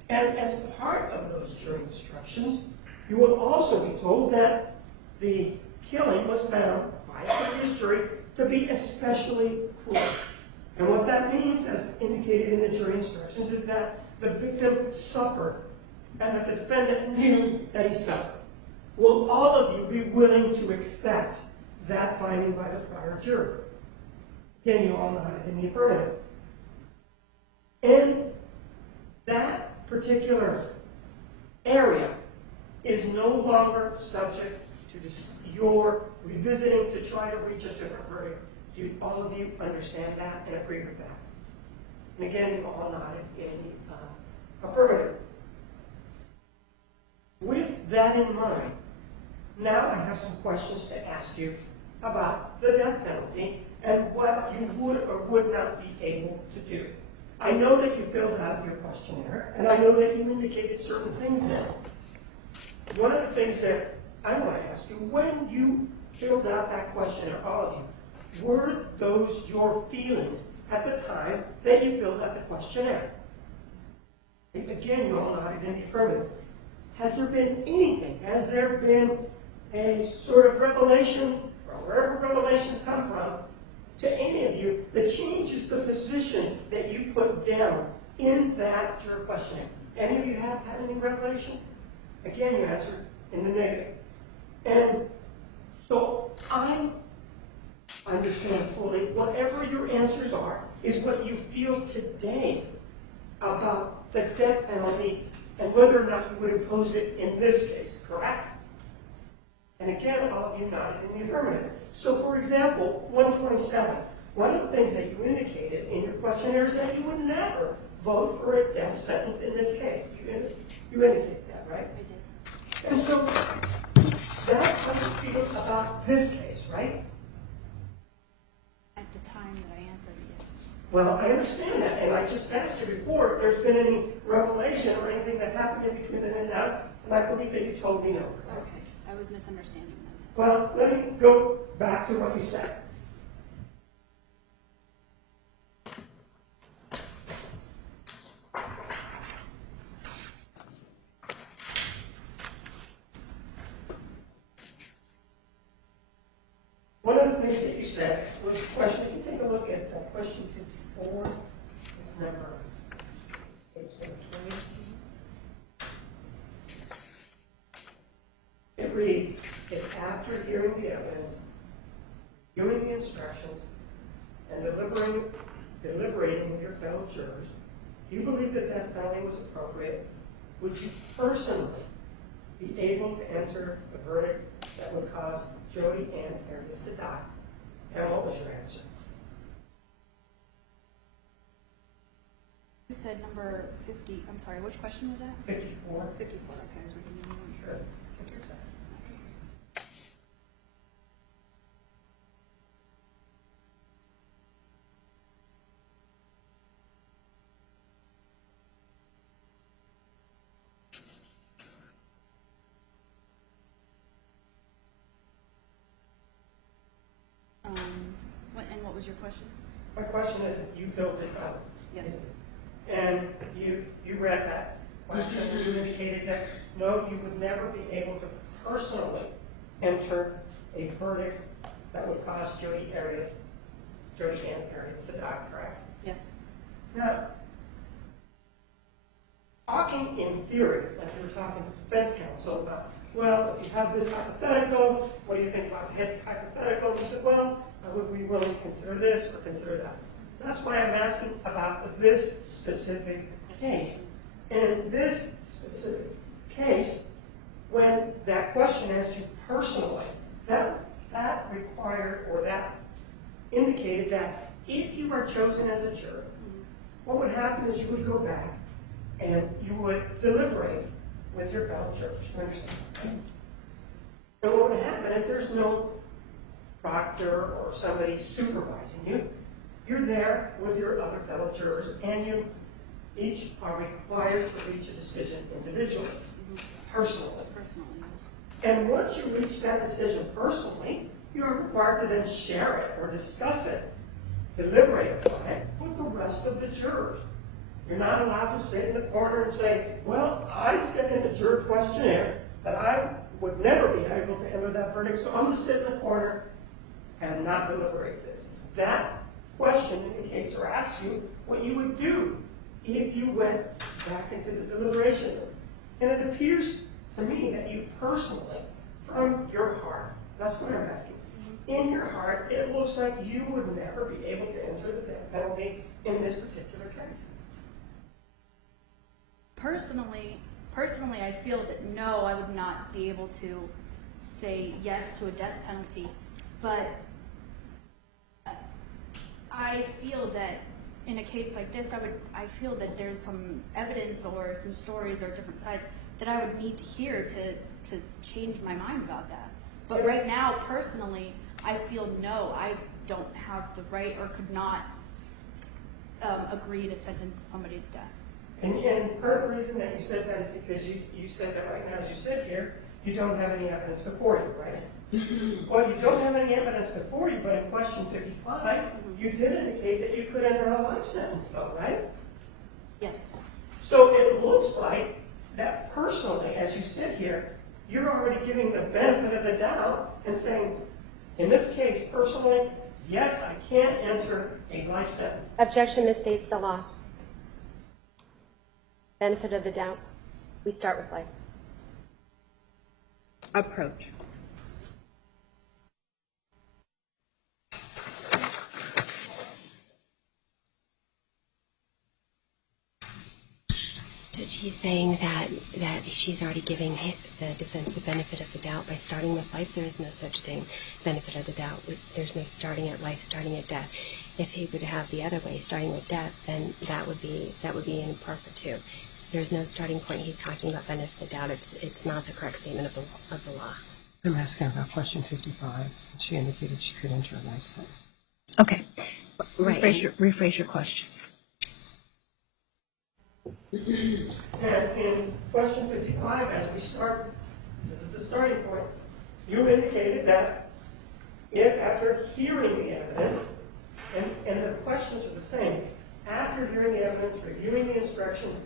And as part of those jury instructions, you will also be told that the killing was found by a previous jury to be especially cruel. And what that means, as indicated in the jury instructions, is that the victim suffered and that the defendant knew that he suffered. Will all of you be willing to accept that finding by the prior jury? Again, you all nodded in the affirmative. And that particular area is no longer subject to your revisiting to try to reach a different verdict. Do all of you understand that and agree with that? And again, you all nodded in the affirmative. With that in mind, now I have some questions to ask you about the death penalty and what you would or would not be able to do. I know that you filled out your questionnaire, and I know that you indicated certain things there. One of the things that I want to ask you, when you filled out that questionnaire, all of you, were those your feelings at the time that you filled out the questionnaire? Again, you all nodded in the affirmative. Has there been anything? Has there been a sort of revelation, or wherever revelations come from, to any of you that changes the position that you put down in that juror questionnaire? Any of you have had any revelation? Again, you answered in the negative. And so I understand fully whatever your answers are is what you feel today about the death penalty and whether or not you would impose it in this case, correct? And again, all of you nodded in the affirmative. So for example, 127, one of the things that you indicated in your questionnaire is that you would never vote for a death sentence in this case. You indicated that, right? I did. And so that's how you feel about this case, right? At the time that I answered, yes. Well, I understand that, and I just asked you before if there's been any revelation or anything that happened in between then and now, and I believe that you told me no. Okay, I was misunderstanding them. Well, let me go back to what you said. One of the things that you said was question, if you take a look at question 54, it's number, page number 20. It reads, if after hearing the evidence, viewing the instructions, and deliberating with your fellow jurors, you believe that that penalty was appropriate, would you personally be able to enter a verdict that would cause Jodi Arias to die? And what was your answer? You said number 50, I'm sorry, which question was that? 54. 54, okay, I was reading the one. Sure. Take your time. What was your question? My question is, you filled this out. Yes. And you read that. question, you indicated that no, you would never be able to personally enter a verdict that would cause Jodi Ann Arias to die, correct? Yes. Now, talking in theory, like you were talking to defense counsel about, well, if you have this hypothetical, what do you think about the hypothetical? You said, well, I would be willing to consider this or consider that. That's why I'm asking about this specific case. In this specific case, when that question asked you personally, that required or that indicated that if you are chosen as a juror, what would happen is you would go back and you would deliberate with your fellow jurors. You understand? Yes. And what would happen is there's no proctor or somebody supervising you. You're there with your other fellow jurors, and you each are required to reach a decision individually, personally. And once you reach that decision personally, you are required to then share it or discuss it, deliberate upon it with the rest of the jurors. You're not allowed to sit in the corner and say, well, I said in the juror questionnaire that I would never be able to enter that verdict, so I'm going to sit in the corner and not deliberate this. That question indicates or asks you what you would do if you went back into the deliberation room. And it appears to me that you personally, from your heart, that's what I'm asking, in your heart, it looks like you would never be able to enter the death penalty in this particular case. Personally, I feel that no, I would not be able to say yes to a death penalty, but I feel that in a case like this, I feel that there's some evidence or some stories or different sides that I would need to hear to change my mind about that. But right now, personally, I feel no, I don't have the right or could not agree to sentence somebody to death. And part of the reason that you said that is because you said that right now, as you sit here, you don't have any evidence before you, right? Yes. Well, you don't have any evidence before you, but in question 55, you did indicate that you could enter a life sentence, though, right? Yes. So it looks like that personally, as you sit here, you're already giving the benefit of the doubt and saying, in this case, personally, yes, I can enter a life sentence. Objection misstates the law. Benefit of the doubt. We start with life. Approach. Judge, he's saying that she's already giving the defense the benefit of the doubt by starting with life. There is no such thing, benefit of the doubt. There's no starting at life, starting at death. If he would have the other way, starting with death, then that would be improper too. There's no starting point. He's talking about benefit of the doubt. It's not the correct statement of the law. I'm asking about question 55. She indicated she could enter a life sentence. Okay. Right. Rephrase your question. And in question 55, as we start, this is the starting point, you indicated that if after hearing the evidence, and the questions are the same, after hearing the evidence, reviewing the instructions,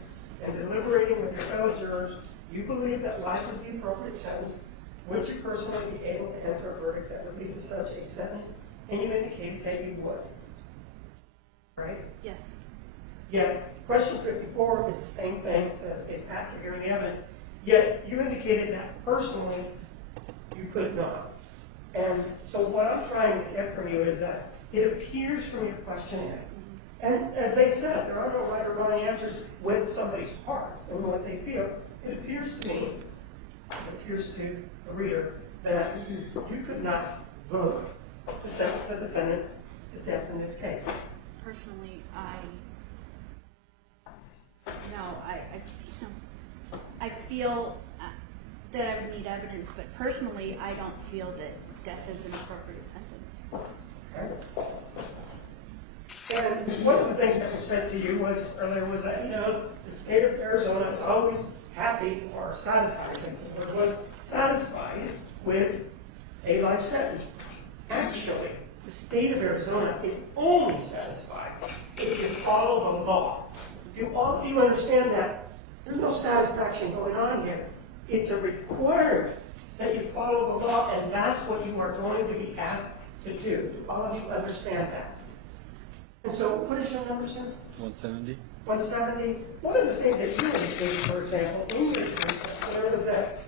and deliberating with your fellow jurors, you believe that life is the appropriate sentence, would you personally be able to enter a verdict that would lead to such a sentence? And you indicated that you would. Right? Yes. Yet, question 54 is the same thing. It says, if after hearing the evidence, yet you indicated that personally you could not. And so what I'm trying to get from you is that it appears from your questionnaire, and as they said, there are no right or wrong answers with somebody's heart and what they feel. It appears to me, it appears to the reader, that you could not vote to sentence the defendant to death in this case. Personally, I feel that I would need evidence, but personally, I don't feel that death is an appropriate sentence. Okay. And one of the things that was said to you earlier was that, the state of Arizona is always happy or satisfied, I think the word was, satisfied with a life sentence. Actually, the state of Arizona is only satisfied if you follow the law. Do all of you understand that There's no satisfaction going on here. It's a requirement that you follow the law, and that's what you are going to be asked to do. Do all of you understand that? And so, what is your number, sir? 170. 170. One of the things that you indicated, for example, in your questionnaire was that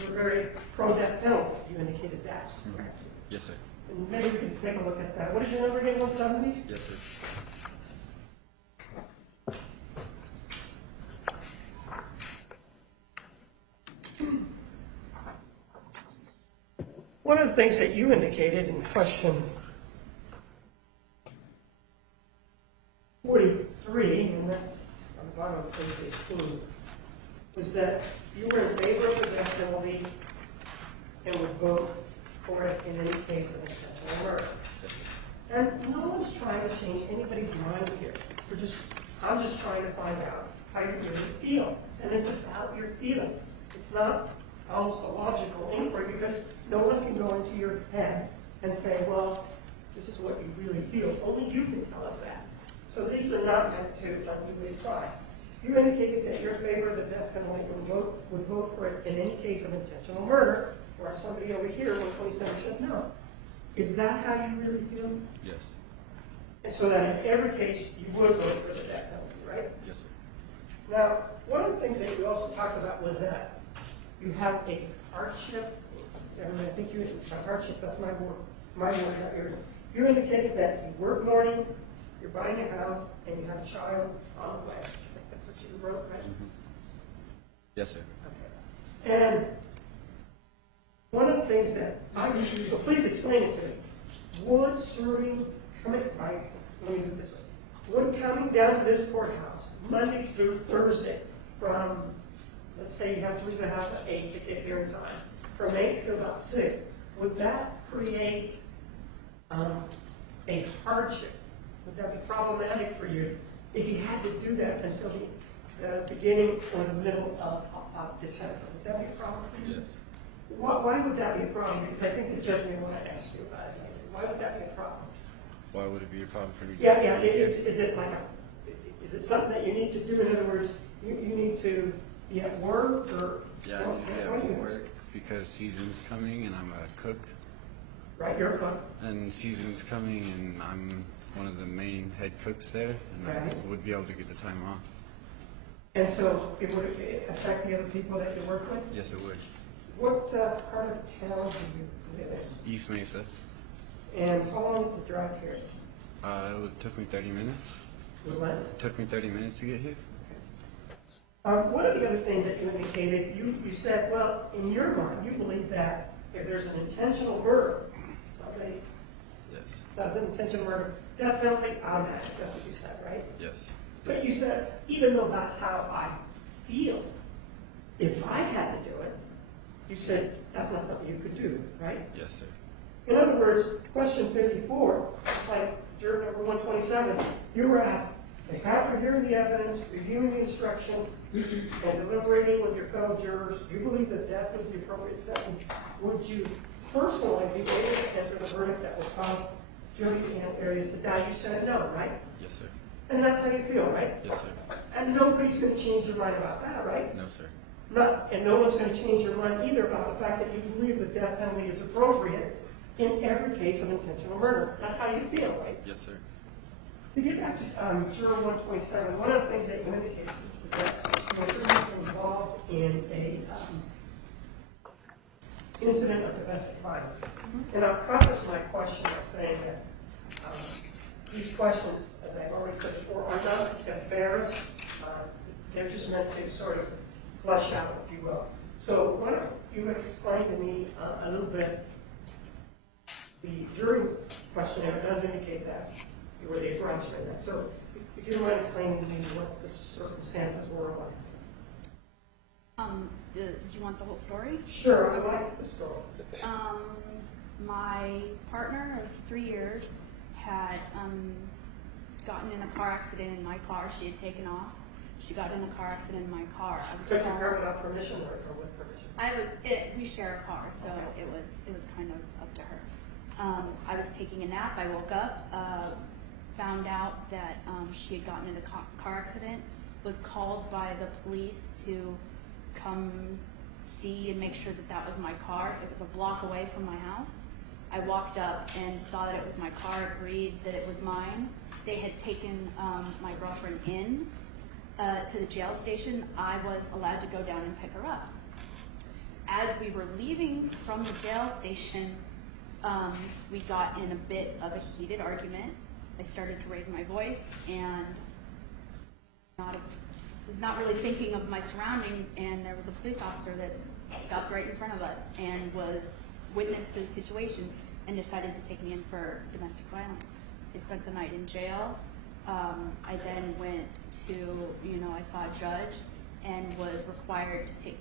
you were very pro-death penalty. You indicated that. Correct? Yes, sir. And maybe we can take a look at that. What is your number again? 170? Yes, sir. One of the things that you indicated in question 43, and that's on the bottom of page 18, was that you were in favor of the death penalty and would vote for it in any case of intentional murder. And no one's trying to change anybody's mind here. I'm just trying to find out how you really feel. And it's about your feelings. It's not almost a logical inquiry because no one can go into your head and say, well, this is what you really feel. Only you can tell us that. So these are not meant to unduly pry. You indicated that you're in favor of the death penalty and would vote for it in any case of intentional murder, where somebody over here, 127, said no. Is that how you really feel? Yes. And so that in every case, you would vote for the death penalty, right? Yes, sir. Now, one of the things that you also talked about was that you have a hardship. I think hardship, that's my word, not yours. You indicated that you work mornings, you're buying a house, and you have a child on the way. That's what you wrote, right? Mm-hmm. Yes, sir. Okay. And one of the things that so please explain it to me. Would serving, let me do it this way. Would coming down to this courthouse Monday through Thursday from, let's say you have to leave the house at 8 to get here in time, from 8 to about 6, would that create a hardship? Would that be problematic for you if you had to do that until the beginning or the middle of December? Would that be a problem for you? Yes. Why would that be a problem? Because I think the judge may want to ask you about it later. Why would that be a problem? Why would it be a problem for me? Yeah. Is it something that you need to do? In other words, you need to be at work or? Yeah, I need to be at work because season's coming and I'm a cook. Right, you're a cook. And season's coming and I'm one of the main head cooks there, and right. I would be able to get the time off. And so it would affect the other people that you work with? Yes, it would. What part of town do you live in? East Mesa. And how long is the drive here? It took me 30 minutes. What? It took me 30 minutes to get here. One of the other things that you indicated, you said, well, in your mind, you believe that if there's an intentional murder, somebody does an intentional murder, death penalty, automatic. That's what you said, right? Yes. But you said, even though that's how I feel, if I had to do it, you said that's not something you could do, right? Yes, sir. In other words, question 54, just like juror number 127, you were asked, if after hearing the evidence, reviewing the instructions, and deliberating with your fellow jurors, you believe that death was the appropriate sentence, would you personally be able to enter the verdict that would cause Jodi Arias to die? You said no, right? Yes, sir. And that's how you feel, right? Yes, sir. And nobody's going to change your mind about that, right? No, sir. And no one's going to change your mind either about the fact that you believe the death penalty is appropriate in every case of intentional murder. That's how you feel, right? Yes, sir. To get back to Juror 127, one of the things that you indicated is that you were involved in a incident of domestic violence. And I'll preface my question by saying that these questions, as I've already said before, are not to embarrass. They're just meant to sort of flesh out, if you will. So why don't you explain to me a little bit. The jury questionnaire does indicate that you were the aggressor in that. So if you don't mind explaining to me what the circumstances were like. Did you want the whole story? Sure, I like the story. My partner of 3 years had gotten in a car accident in my car. She had taken off. She got in a car accident in my car. I was took your car without permission or with permission? We share a car, so okay. it was kind of up to her. I was taking a nap. I woke up, found out that she had gotten in a car accident was called by the police to come see and make sure that that was my car. It was a block away from my house. I walked up and saw that it was my car, agreed that it was mine. They had taken my girlfriend in to the jail station. I was allowed to go down and pick her up. As we were leaving from the jail station, we got in a bit of a heated argument. I started to raise my voice and was not really thinking of my surroundings, and there was a police officer that stopped right in front of us and was witness to the situation and decided to take me in for domestic violence. I spent the night in jail. I then went to, I saw a judge and was required to take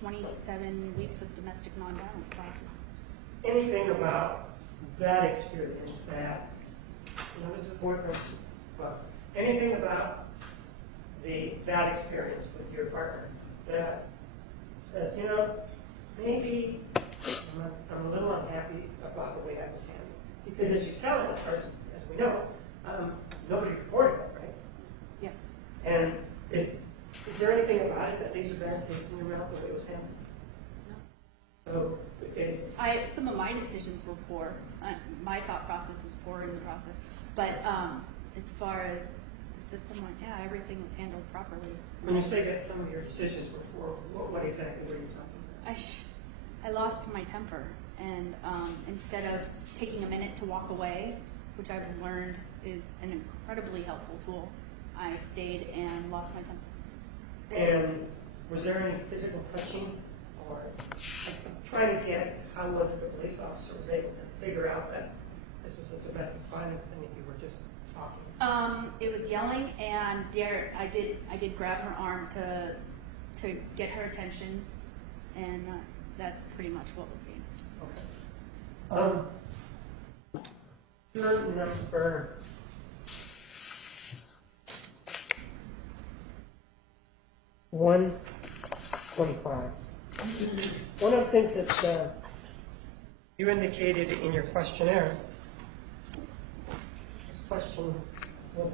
27 weeks of domestic nonviolence classes. Anything about that experience that, this is boyfriend's, but anything about that experience with your partner that says, maybe I'm a little unhappy about the way that was handled. Because as you tell it, as we know, nobody reported it, right? Yes. And is there anything about it that leaves a bad taste in your mouth the way it was handled? No. So, some of my decisions were poor. My thought process was poor in the process. But as far as the system went, yeah, everything was handled properly. when you say that some of your decisions were poor, what exactly were you talking about? I lost my temper, and instead of taking a minute to walk away, which I've learned is an incredibly helpful tool, I stayed and lost my temper. And was there any physical touching? Or I'm trying to get how was it the police officer was able to figure out that this was a domestic violence thing if you were just talking? It was yelling, and there I did grab her arm to get her attention, and that's pretty much what was seen. Okay. Juror number 125. One of the things that you indicated in your questionnaire, question was,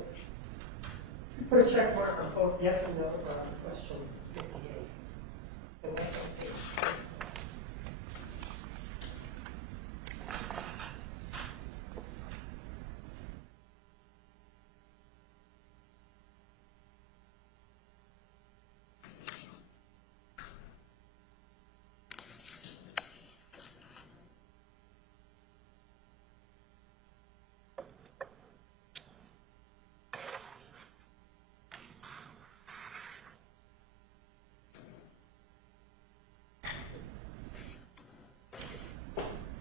you put a check mark on both yes and no on question 58. And that's on page 2.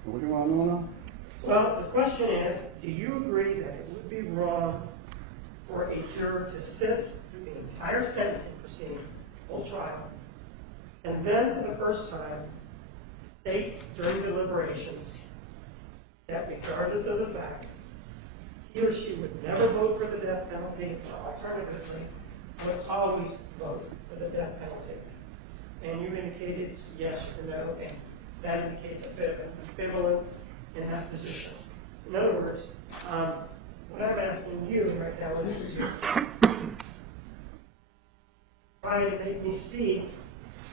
What do you want to know now? Well, the question is, do you agree that it would be wrong for a juror to sit through the entire sentencing proceeding, full trial, and then for the first time state during deliberations that regardless of the facts, he or she would never vote for the death penalty, or alternatively, would always vote for the death penalty? And you indicated yes or no, and that indicates a bit of ambivalence in that position. In other words, what I'm asking you right now is to try to make me see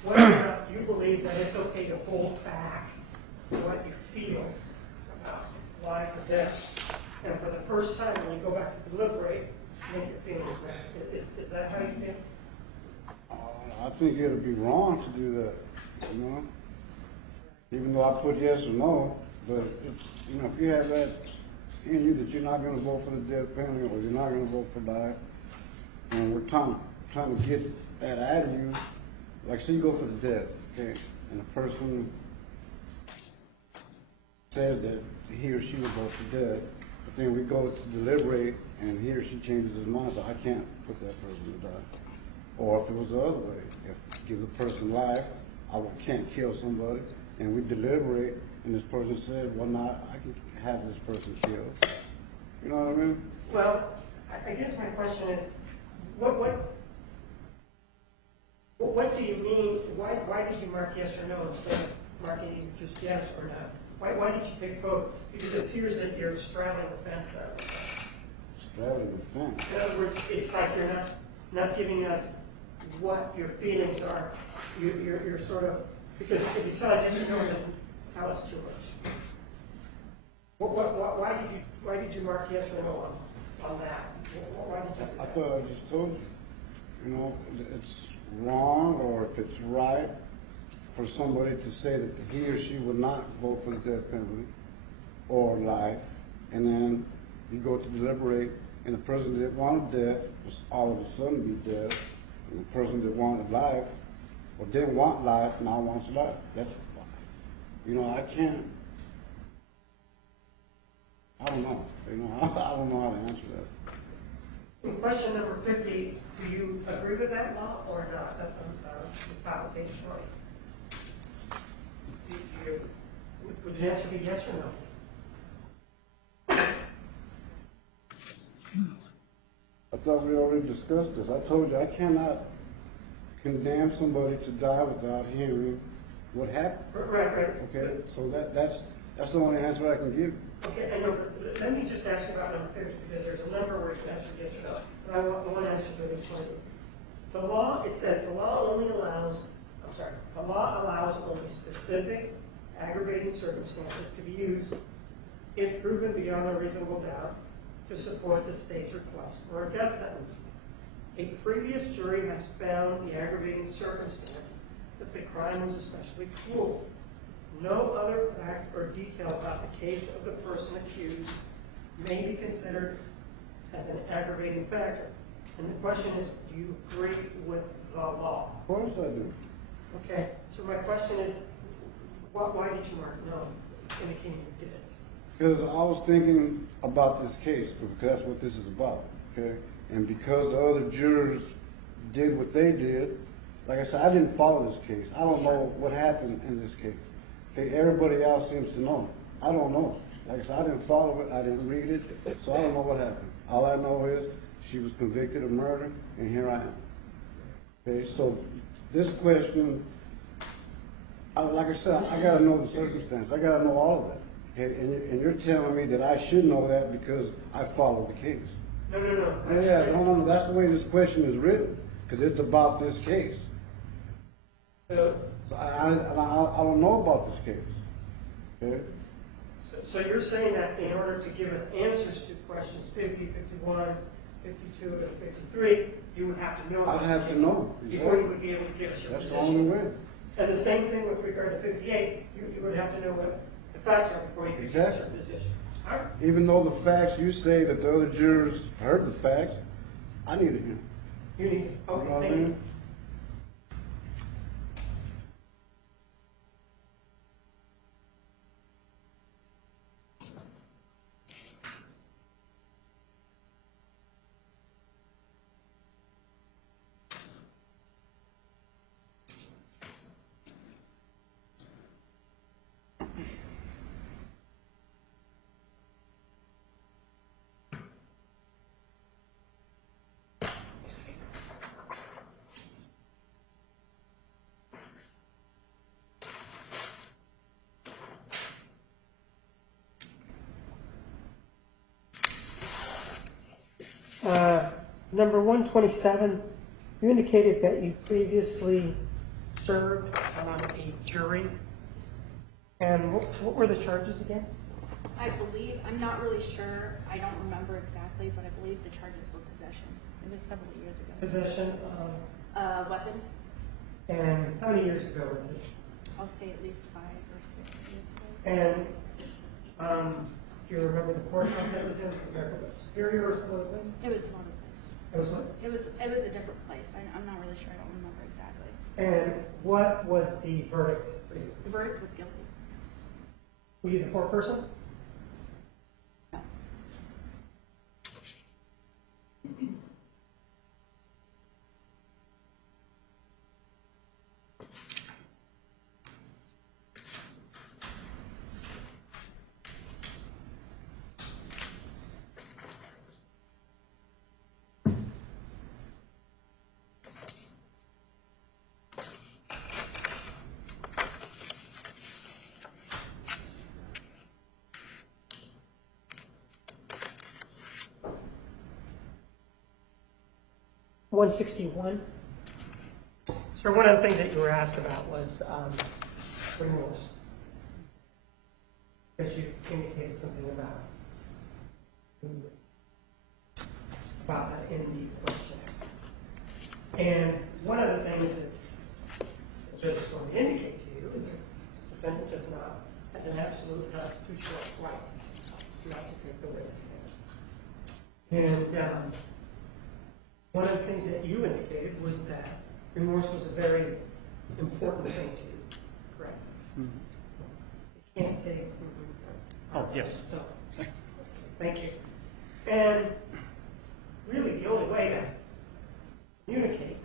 whether or not you believe that it's okay to hold back what you feel about life or death. And for the first time, when you go back to deliberate, make your feelings known. Is that how you feel? I think it would be wrong to do that, Even though I put yes or no, but it's, if you have that in you that you're not going to vote for the death penalty or you're not going to vote for life, and we're trying to get that out of you, like say you go for the death, okay, and the person says that he or she would vote for death, but then we go to deliberate and he or she changes his mind, so I can't put that person to die. Or if it was the other way, if give the person life, I can't kill somebody, and we deliberate, and this person said, well, not, I can have this person killed. You know what I mean? Well, I guess my question is, what do you mean? Why did you mark yes or no instead of marking just yes or no? Why did you pick both? Because it appears that you're straddling the fence there. Straddling the fence. In other words, it's like you're not not giving us what your feelings are. You're sort of, because if you tell us yes or no, it doesn't tell us too much. Why did you mark yes or no on that? Why did you do that? I thought I just told you, it's wrong, or if it's right for somebody to say that he or she would not vote for the death penalty or life, and then you go to deliberate, and the person that wanted death was all of a sudden be dead, and the person that wanted life or didn't want life now wants life. That's, I can't. I don't know. I don't know how to answer that. In question number 50, do you agree with that law or not? That's on the top of page 20. Would the answer be yes or no? I thought we already discussed this. I told you I cannot condemn somebody to die without hearing what happened. Right. Okay, so that's the only answer I can give. Okay, I know, but let me just ask about number 50, because there's a number where you can answer yes or no. But I want one answer to this one. The law, it says the law allows only specific aggravating circumstances to be used if proven beyond a reasonable doubt to support the state's request for a death sentence. A previous jury has found the aggravating circumstance that the crime was especially cruel. No other fact or detail about the case of the person accused may be considered as an aggravating factor. And the question is, do you agree with the law? Of course I do. Okay, so my question is, why did you mark no, indicating you didn't? Because I was thinking about this case, because that's what this is about, okay? And because the other jurors did what they did, like I said, I didn't follow this case. I don't know what happened in this case. Okay, everybody else seems to know. I don't know. Like I said, I didn't follow it, I didn't read it, so I don't know what happened. All I know is she was convicted of murder, and here I am. Okay, so this question, like I said, I gotta know the circumstance. I gotta know all of that. Okay, and you're telling me that I should know that because I followed the case. No. Yeah, no. That's the way this question is written, because it's about this case. I don't know about this case. Okay? So you're saying that in order to give us answers to questions 50, 51, 52, and 53, you would have to know about I'd have the to case know. before you would be able to give us your That's the position. only way. And the same thing with regard to 58, you would have to know what the facts are before you could give us your position. All right. Even though the facts, you say that the other jurors heard the facts, I need to hear. You need, You know okay, what I thank you. mean? Number 127, you indicated that you previously served on a jury. And what were the charges again? I believe, I'm not really sure, I don't remember exactly, but I believe the charges were possession. It was several years ago. Possession of, Weapon, and how many years ago was this? I'll say at least 5 or 6 years ago. And do you remember the courthouse that was in? Superior or some other place? It was some other place. It was what? It was a different place. I'm not really sure. I don't remember exactly. And what was the verdict for you? The verdict was guilty. Were you the foreperson? No. 161. So one of the things that you were asked about was remorse. Because you indicated something about that in the questionnaire. And one of the things that the judge is going to indicate to you is that the defendant does not, as an absolute constitutional right, not to take the witness stand. And one of the things that you indicated was that remorse was a very important thing to you, correct? Mm-hmm. You can't take... Oh, yes. So, thank you. And really the only way to communicate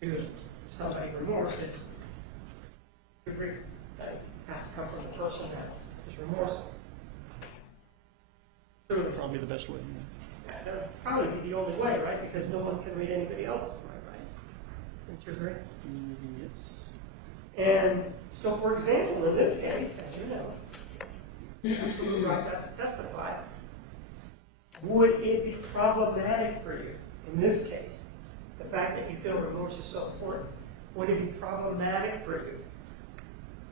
to somebody remorse is to agree. That has to come from the person that is remorseful. True. Probably the best way. Yeah, that would probably be the only way, right? Because no one can read anybody else's mind, right? Don't you agree? Yes. And so, for example, in this case, as you know, absolutely right not to testify. Would it be problematic for you, in this case, the fact that you feel remorse is so important, would it be problematic for you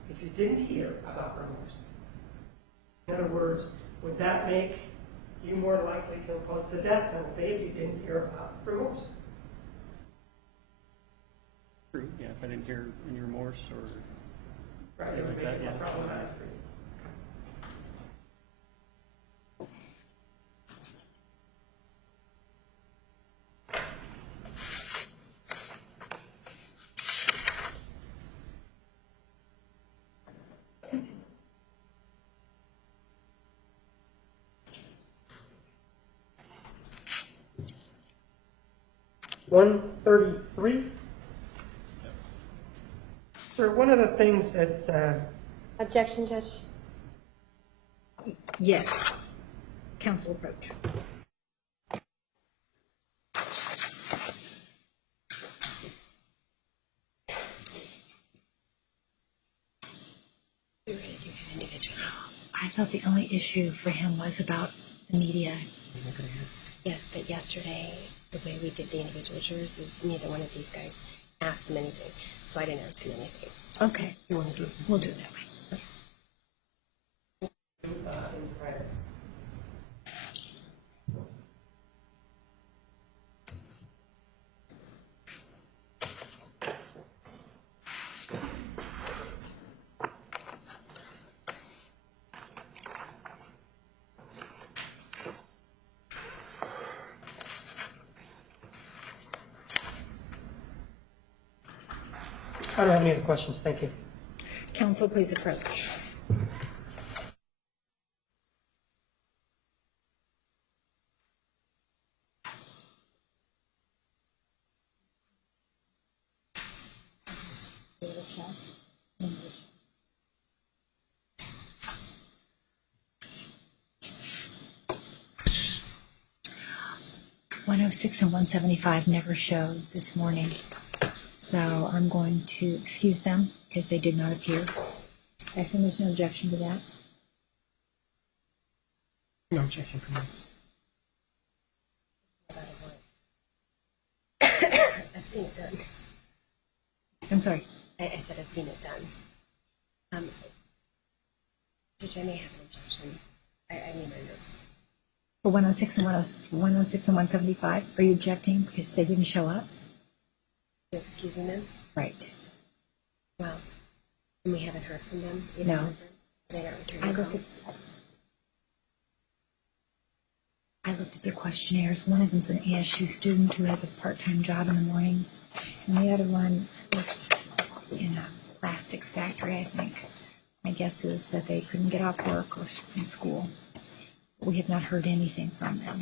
if you didn't hear about remorse? In other words, would that make you more likely to impose the death penalty if you didn't hear about remorse? True. Yeah, if I didn't hear any remorse or Right, it would make it more yeah. problematic for you. Okay. 133. Sir, one of the things that... Objection, Judge. Yes. Counsel approach. I thought the only issue for him was about the media. Yes, but yesterday, the way we did the individual jurors is neither one of these guys asked him anything, so I didn't ask him anything. Okay. You want to do it? We'll do it that way. In private. I don't have any other questions. Thank you. Counsel, please approach. .106 and 175 never showed this morning, so I'm going to excuse them because they did not appear. I assume there's no objection to that. No objection from me. I've seen it done. I'm sorry. I said I've seen it done. Judge, I may have an objection. I need my notes. For 106 and 106 and 175, are you objecting because they didn't show up? So excusing them? Right. Well, and we haven't heard from them? No. They not returned I the looked calls? at their questionnaires. One of them's an ASU student who has a part-time job in the morning, and the other one works in a plastics factory, I think. My guess is that they couldn't get off work or from school. We have not heard anything from them.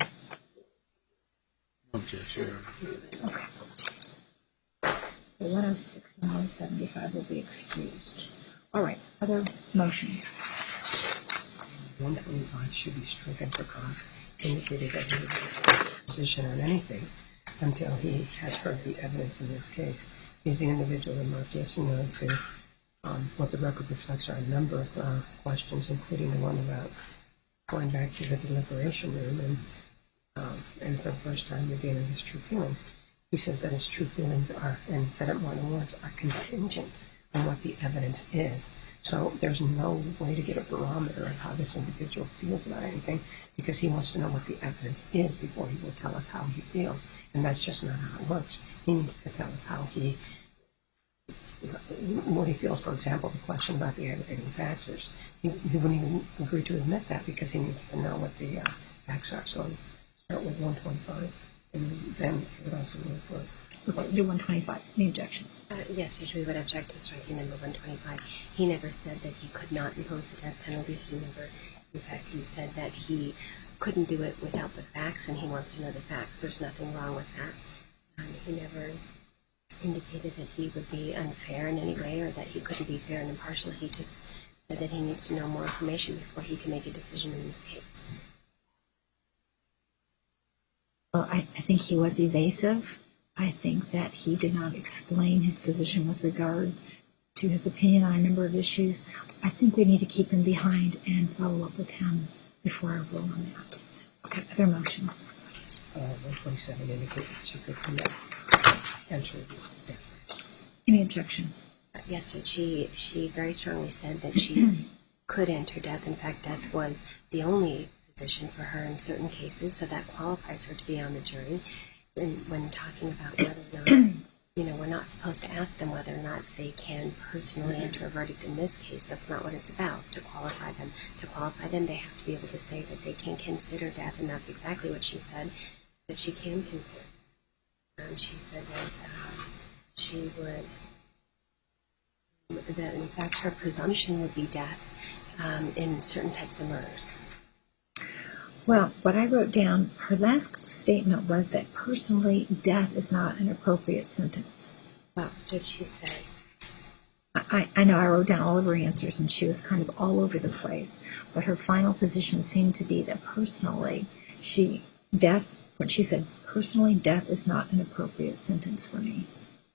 Okay, sure. Okay. So 106 and 175 will be excused. All right, other motions? 125 should be stricken for cause indicated that he has a position on anything until he has heard the evidence in this case. He's the individual that marked yes and no to what the record reflects are a number of questions, including the one about going back to the deliberation room and for the first time revealing his true feelings. he says that his true feelings are, and he said it more than once, are contingent on what the evidence is. So there's no way to get a barometer of how this individual feels about anything, because he wants to know what the evidence is before he will tell us how he feels. And that's just not how it works. He needs to tell us what he feels. For example, the question about the aggravating factors. He wouldn't even agree to admit that because he needs to know what the facts are. So start with 125, and then he would also move for. Let's do 125. Any objection? Yes, Judge, we would object to striking number 125. He never said that he could not impose the death penalty. In fact, he said that he couldn't do it without the facts, and he wants to know the facts. There's nothing wrong with that. He never indicated that he would be unfair in any way or that he couldn't be fair and impartial. He just said that he needs to know more information before he can make a decision in this case. Well, I think he was evasive. I think that he did not explain his position with regard to his opinion on a number of issues. I think we need to keep him behind and follow up with him before I rule on that. Okay, other motions? 127 indicated that she could commit entry death. Any objection? Yes, Judge, she very strongly said that she could enter death. In fact, death was the only position for her in certain cases, so that qualifies her to be on the jury. And when talking about whether or not, we're not supposed to ask them whether or not they can personally enter a verdict in this case. That's not what it's about, to qualify them. To qualify them, they have to be able to say that they can consider death, and that's exactly what she said, that she can consider. She said that she would, that in fact her presumption would be death in certain types of murders. Well, what I wrote down, her last statement was that personally, death is not an appropriate sentence. Well, Judge, she said. I know I wrote down all of her answers, and she was kind of all over the place. But her final position seemed to be that personally, when she said, personally, death is not an appropriate sentence for me.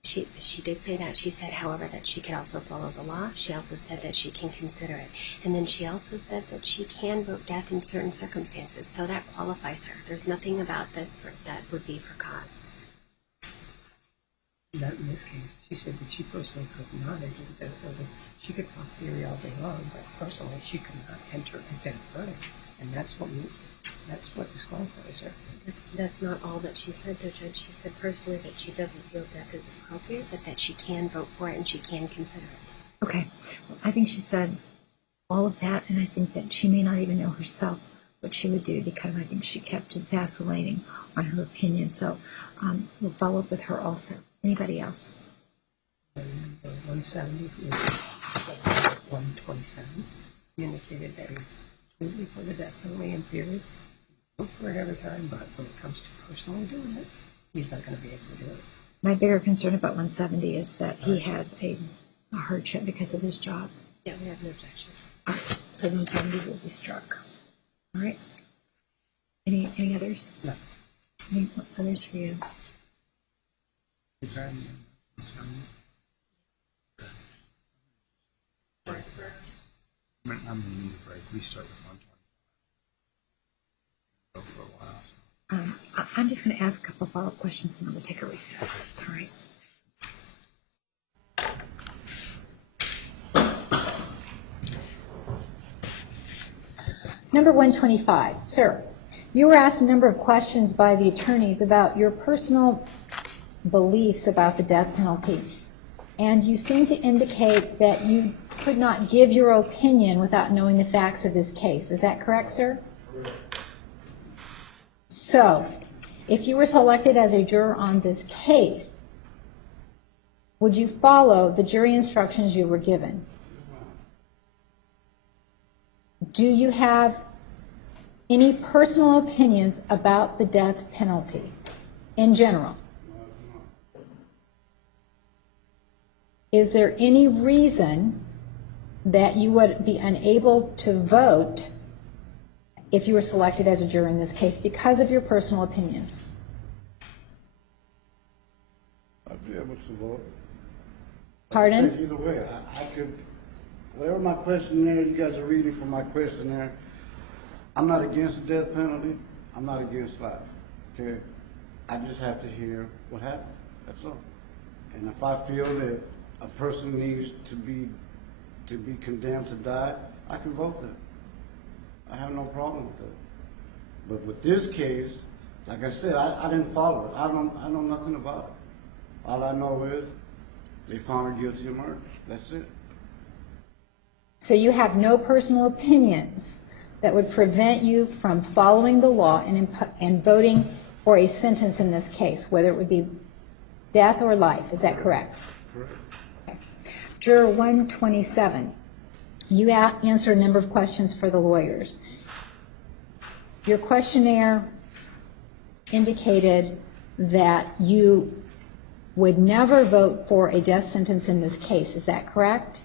She did say that. She said, however, that she could also follow the law. She also said that she can consider it. And then she also said that she can vote death in certain circumstances. So that qualifies her. There's nothing about this that would be for cause. Not in this case. She said that she personally could not enter the death verdict. She could talk theory all day long, but personally she could not enter a death verdict. And that's what disqualifies her. That's not all that she said, though, Judge. She said personally that she doesn't feel death is appropriate, but that she can vote for it and she can consider it. Okay. Well, I think she said all of that, and I think that she may not even know herself what she would do, because I think she kept vacillating on her opinion. So we'll follow up with her also. Anybody else? 170, 127, he indicated that he's totally for the death penalty in theory. Go for it every time, but when it comes to personally doing it, he's not going to be able to do it. My bigger concern about 170 is that he has a hardship because of his job. Yeah, we have no objection. All right, so 170 will be struck. All right. Any others? No. Any others for you? I'm going to need a break. We start with 120. Go for a while. So. I'm just going to ask a couple follow-up questions, and then we'll take a recess. All right. Number 125, sir, you were asked a number of questions by the attorneys about your personal beliefs about the death penalty, and you seem to indicate that you could not give your opinion without knowing the facts of this case. Is that correct, sir? Correct. So, if you were selected as a juror on this case, would you follow the jury instructions you were given? Do you have any personal opinions about the death penalty in general? Is there any reason that you would be unable to vote if you were selected as a juror in this case because of your personal opinions? I'd be able to vote. Pardon? I said either way, I could, whatever my questionnaire, you guys are reading from my questionnaire, I'm not against the death penalty. I'm not against life, okay? I just have to hear what happened. That's all. And if I feel that a person needs to be condemned to die, I can vote that. I have no problem with that. But with this case, like I said, I didn't follow it. I know nothing about it. All I know is they found her guilty of murder. That's it. So you have no personal opinions that would prevent you from following the law and voting for a sentence in this case, whether it would be death or life. Is that correct? Correct. Okay. Juror 127, you answered a number of questions for the lawyers. Your questionnaire indicated that you would never vote for a death sentence in this case. Is that correct?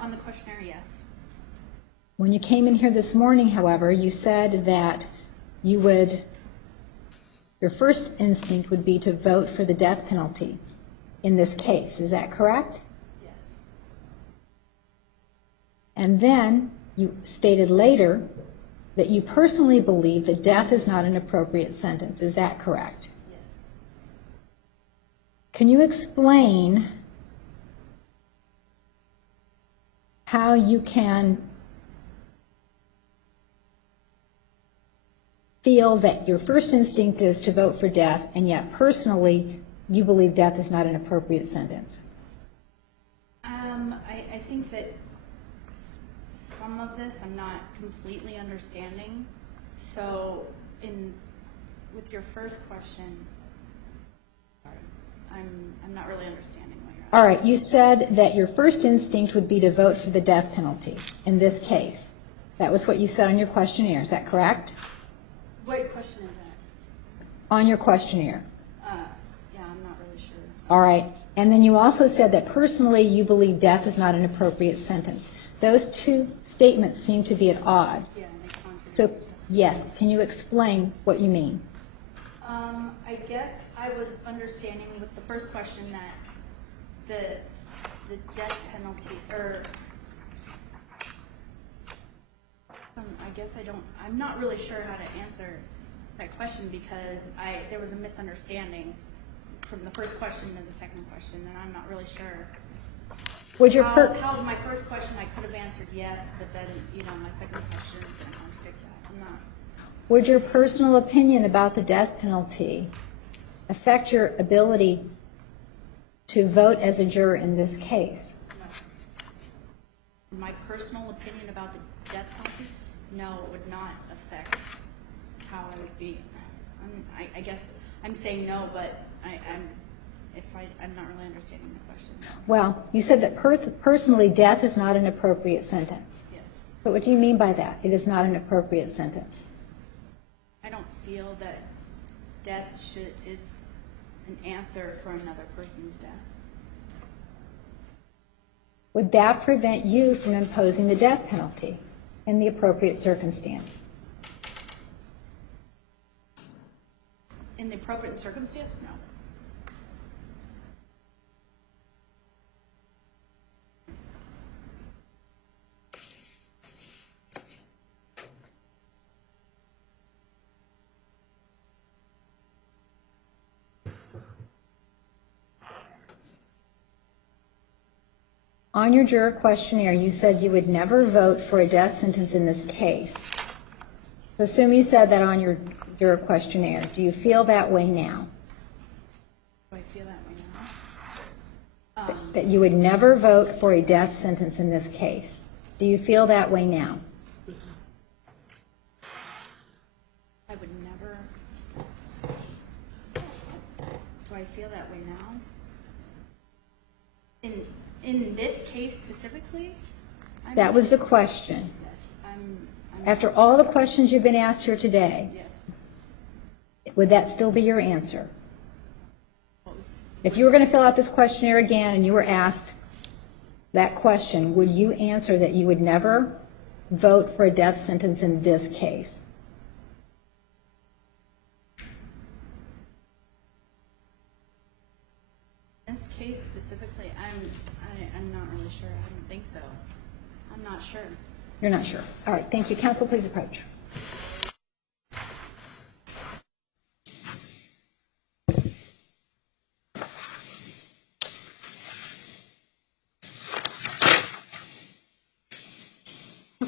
On the questionnaire, yes. When you came in here this morning, however, you said that your first instinct would be to vote for the death penalty in this case. Is that correct? Yes. And then you stated later that you personally believe that death is not an appropriate sentence. Is that correct? Yes. Can you explain how you can feel that your first instinct is to vote for death, and yet personally you believe death is not an appropriate sentence? I think that some of this I'm not completely understanding. So with your first question, sorry, I'm not really understanding what you're asking. All right, you said that your first instinct would be to vote for the death penalty in this case. That was what you said on your questionnaire. Is that correct? What question is that? On your questionnaire. Yeah, I'm not really sure. All right. And then you also said that personally you believe death is not an appropriate sentence. Those two statements seem to be at odds. Yeah, they contradict. So, yes, can you explain what you mean? I guess I was understanding with the first question that the death penalty, or I guess I'm not really sure how to answer that question because there was a misunderstanding from the first question to the second question, and I'm not really sure how my first question I could have answered yes, but then my second question is going to contradict that. I'm not. Would your personal opinion about the death penalty affect your ability to vote as a juror in this case? No. My personal opinion about the death penalty? No, it would not affect how I would be. I guess I'm saying no, but I'm not really understanding the question. No. Well, you said that personally death is not an appropriate sentence. Yes. But what do you mean by that? It is not an appropriate sentence. I don't feel that death is an answer for another person's death. Would that prevent you from imposing the death penalty in the appropriate circumstance? In the appropriate circumstance, no. On your juror questionnaire, you said you would never vote for a death sentence in this case. Assume you said that on your juror questionnaire. Do you feel that way now? Do I feel that way now? That you would never vote for a death sentence in this case. Do you feel that way now? I would never. Do I feel that way now? In this case specifically? That was the question. Yes. After all the questions you've been asked here today, Yes. would that still be your answer? If you were going to fill out this questionnaire again and you were asked that question, would you answer that you would never vote for a death sentence in this case? In this case specifically, I'm not really sure. I don't think so. I'm not sure. You're not sure. All right, thank you. Counsel, please approach.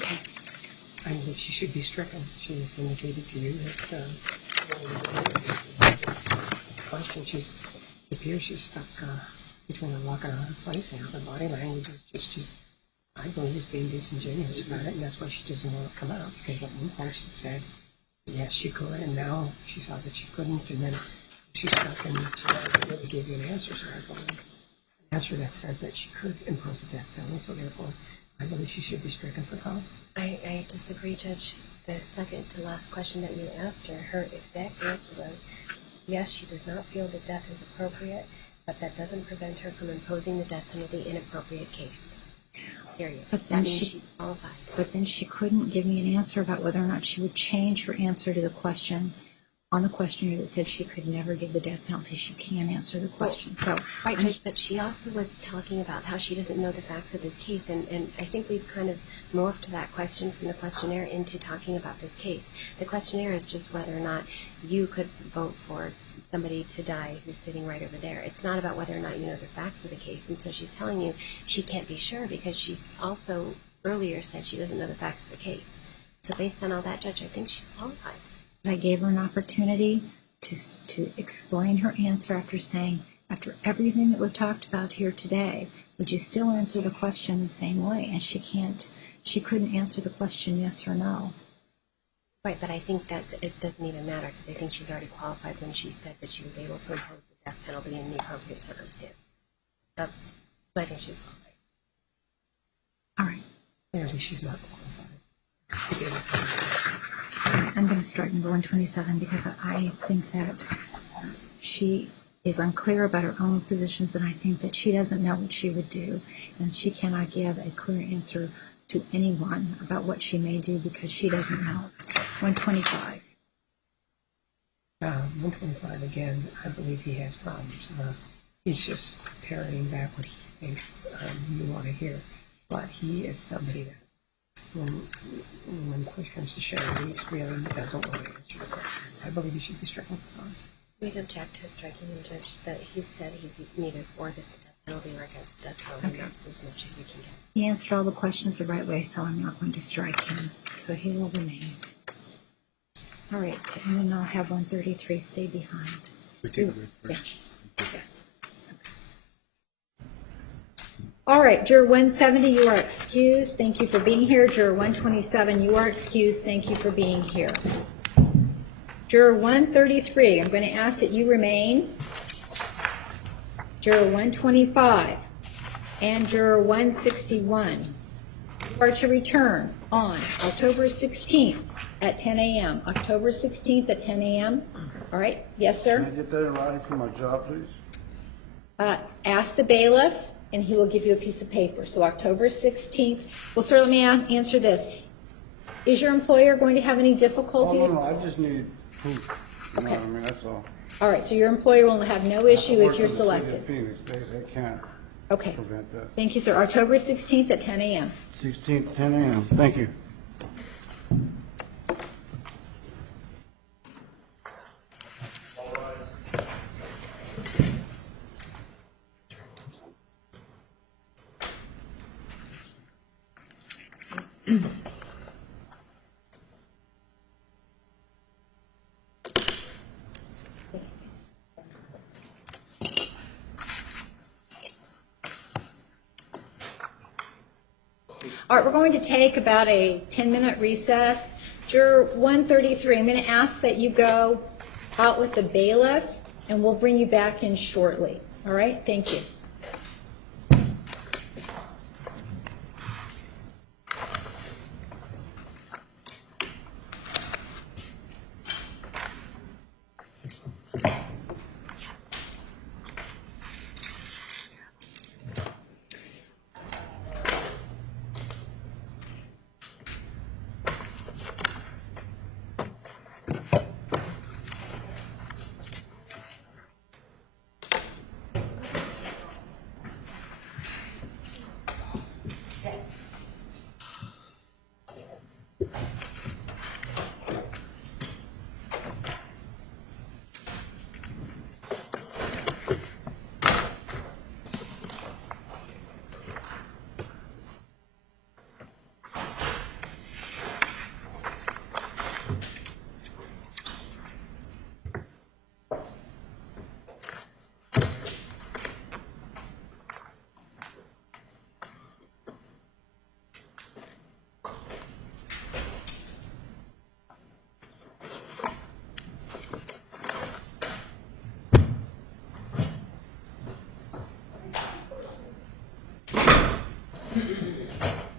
Okay. I believe she should be stricken. She has indicated to you that question, it appears she's stuck between a rock and a hard place, and her body language is just, I believe, is being disingenuous about it, and that's why she doesn't want to come out, because at one point she said, yes, she could, and now she saw that she couldn't, and then she's stuck, and she doesn't really give you an answer, so I believe an answer that says that she could impose a death penalty, so therefore, I believe she should be stricken for cause. I disagree, Judge. The second to last question that you asked her exact answer was, yes, she does not feel that death is appropriate, but that doesn't prevent her from imposing the death penalty in appropriate case. Period. But That means she's qualified. But then she couldn't give me an answer about whether or not she would change her answer to the question on the questionnaire that said she could never give the death penalty. She can answer the question. So, right, Judge, but she also was talking about how she doesn't know the facts of this case, and I think we've kind of morphed that question from the questionnaire into talking about this case. The questionnaire is just whether or not you could vote for somebody to die who's sitting right over there. It's not about whether or not you know the facts of the case, and so she's telling you she can't be sure because she's also earlier said she doesn't know the facts of the case. So based on all that, Judge, I think she's qualified. I gave her an opportunity to explain her answer after saying, after everything that we've talked about here today, would you still answer the question the same way? And she couldn't answer the question yes or no. Right, but I think that it doesn't even matter because I think she's already qualified when she said that she was able to impose the death penalty in the appropriate circumstance. So I think she's qualified. All right. Clearly she's not qualified. I'm going to strike number 127 because I think that she is unclear about her own positions, and I think that she doesn't know what she would do, and she cannot give a clear answer to anyone about what she may do because she doesn't know. 125. 125, again, I believe he has problems. He's just parroting back what he thinks you want to hear. But he is somebody that, when push comes to shove, he really doesn't want to answer the question. I believe he should be stricken for cause. We'd object to striking him, Judge, that he said he's neither for the death penalty or against death penalty. Okay. That's as much as we can get. He answered all the questions the right way, so I'm not going to strike him. So he will remain. All right, and then I'll have 133 stay behind. We take a break first. Yeah. All right, Juror 170, you are excused. Thank you for being here. Juror 127, you are excused. Thank you for being here. Juror 133, I'm going to ask that you remain. Juror 125 and Juror 161. You are to return on October 16th at 10 a.m. October 16th at 10 a.m. All right, yes, sir? Can I get that in writing for my job, please? Ask the bailiff, and he will give you a piece of paper. So October 16th. Well, sir, let me answer this. Is your employer going to have any difficulty? Oh, no, I just need proof. You know Okay. what I mean? That's all. All right, so your employer will have no issue if you're I work selected. in the city of Phoenix. They can't Okay. prevent that. Thank you, sir. October 16th at 10 a.m. 16th, 10 a.m. Thank you. All right, we're going to take about a 10-minute recess. Juror 133, I'm going to ask that you go out with the bailiff, and we'll bring you back in shortly. All right, thank you. Yes.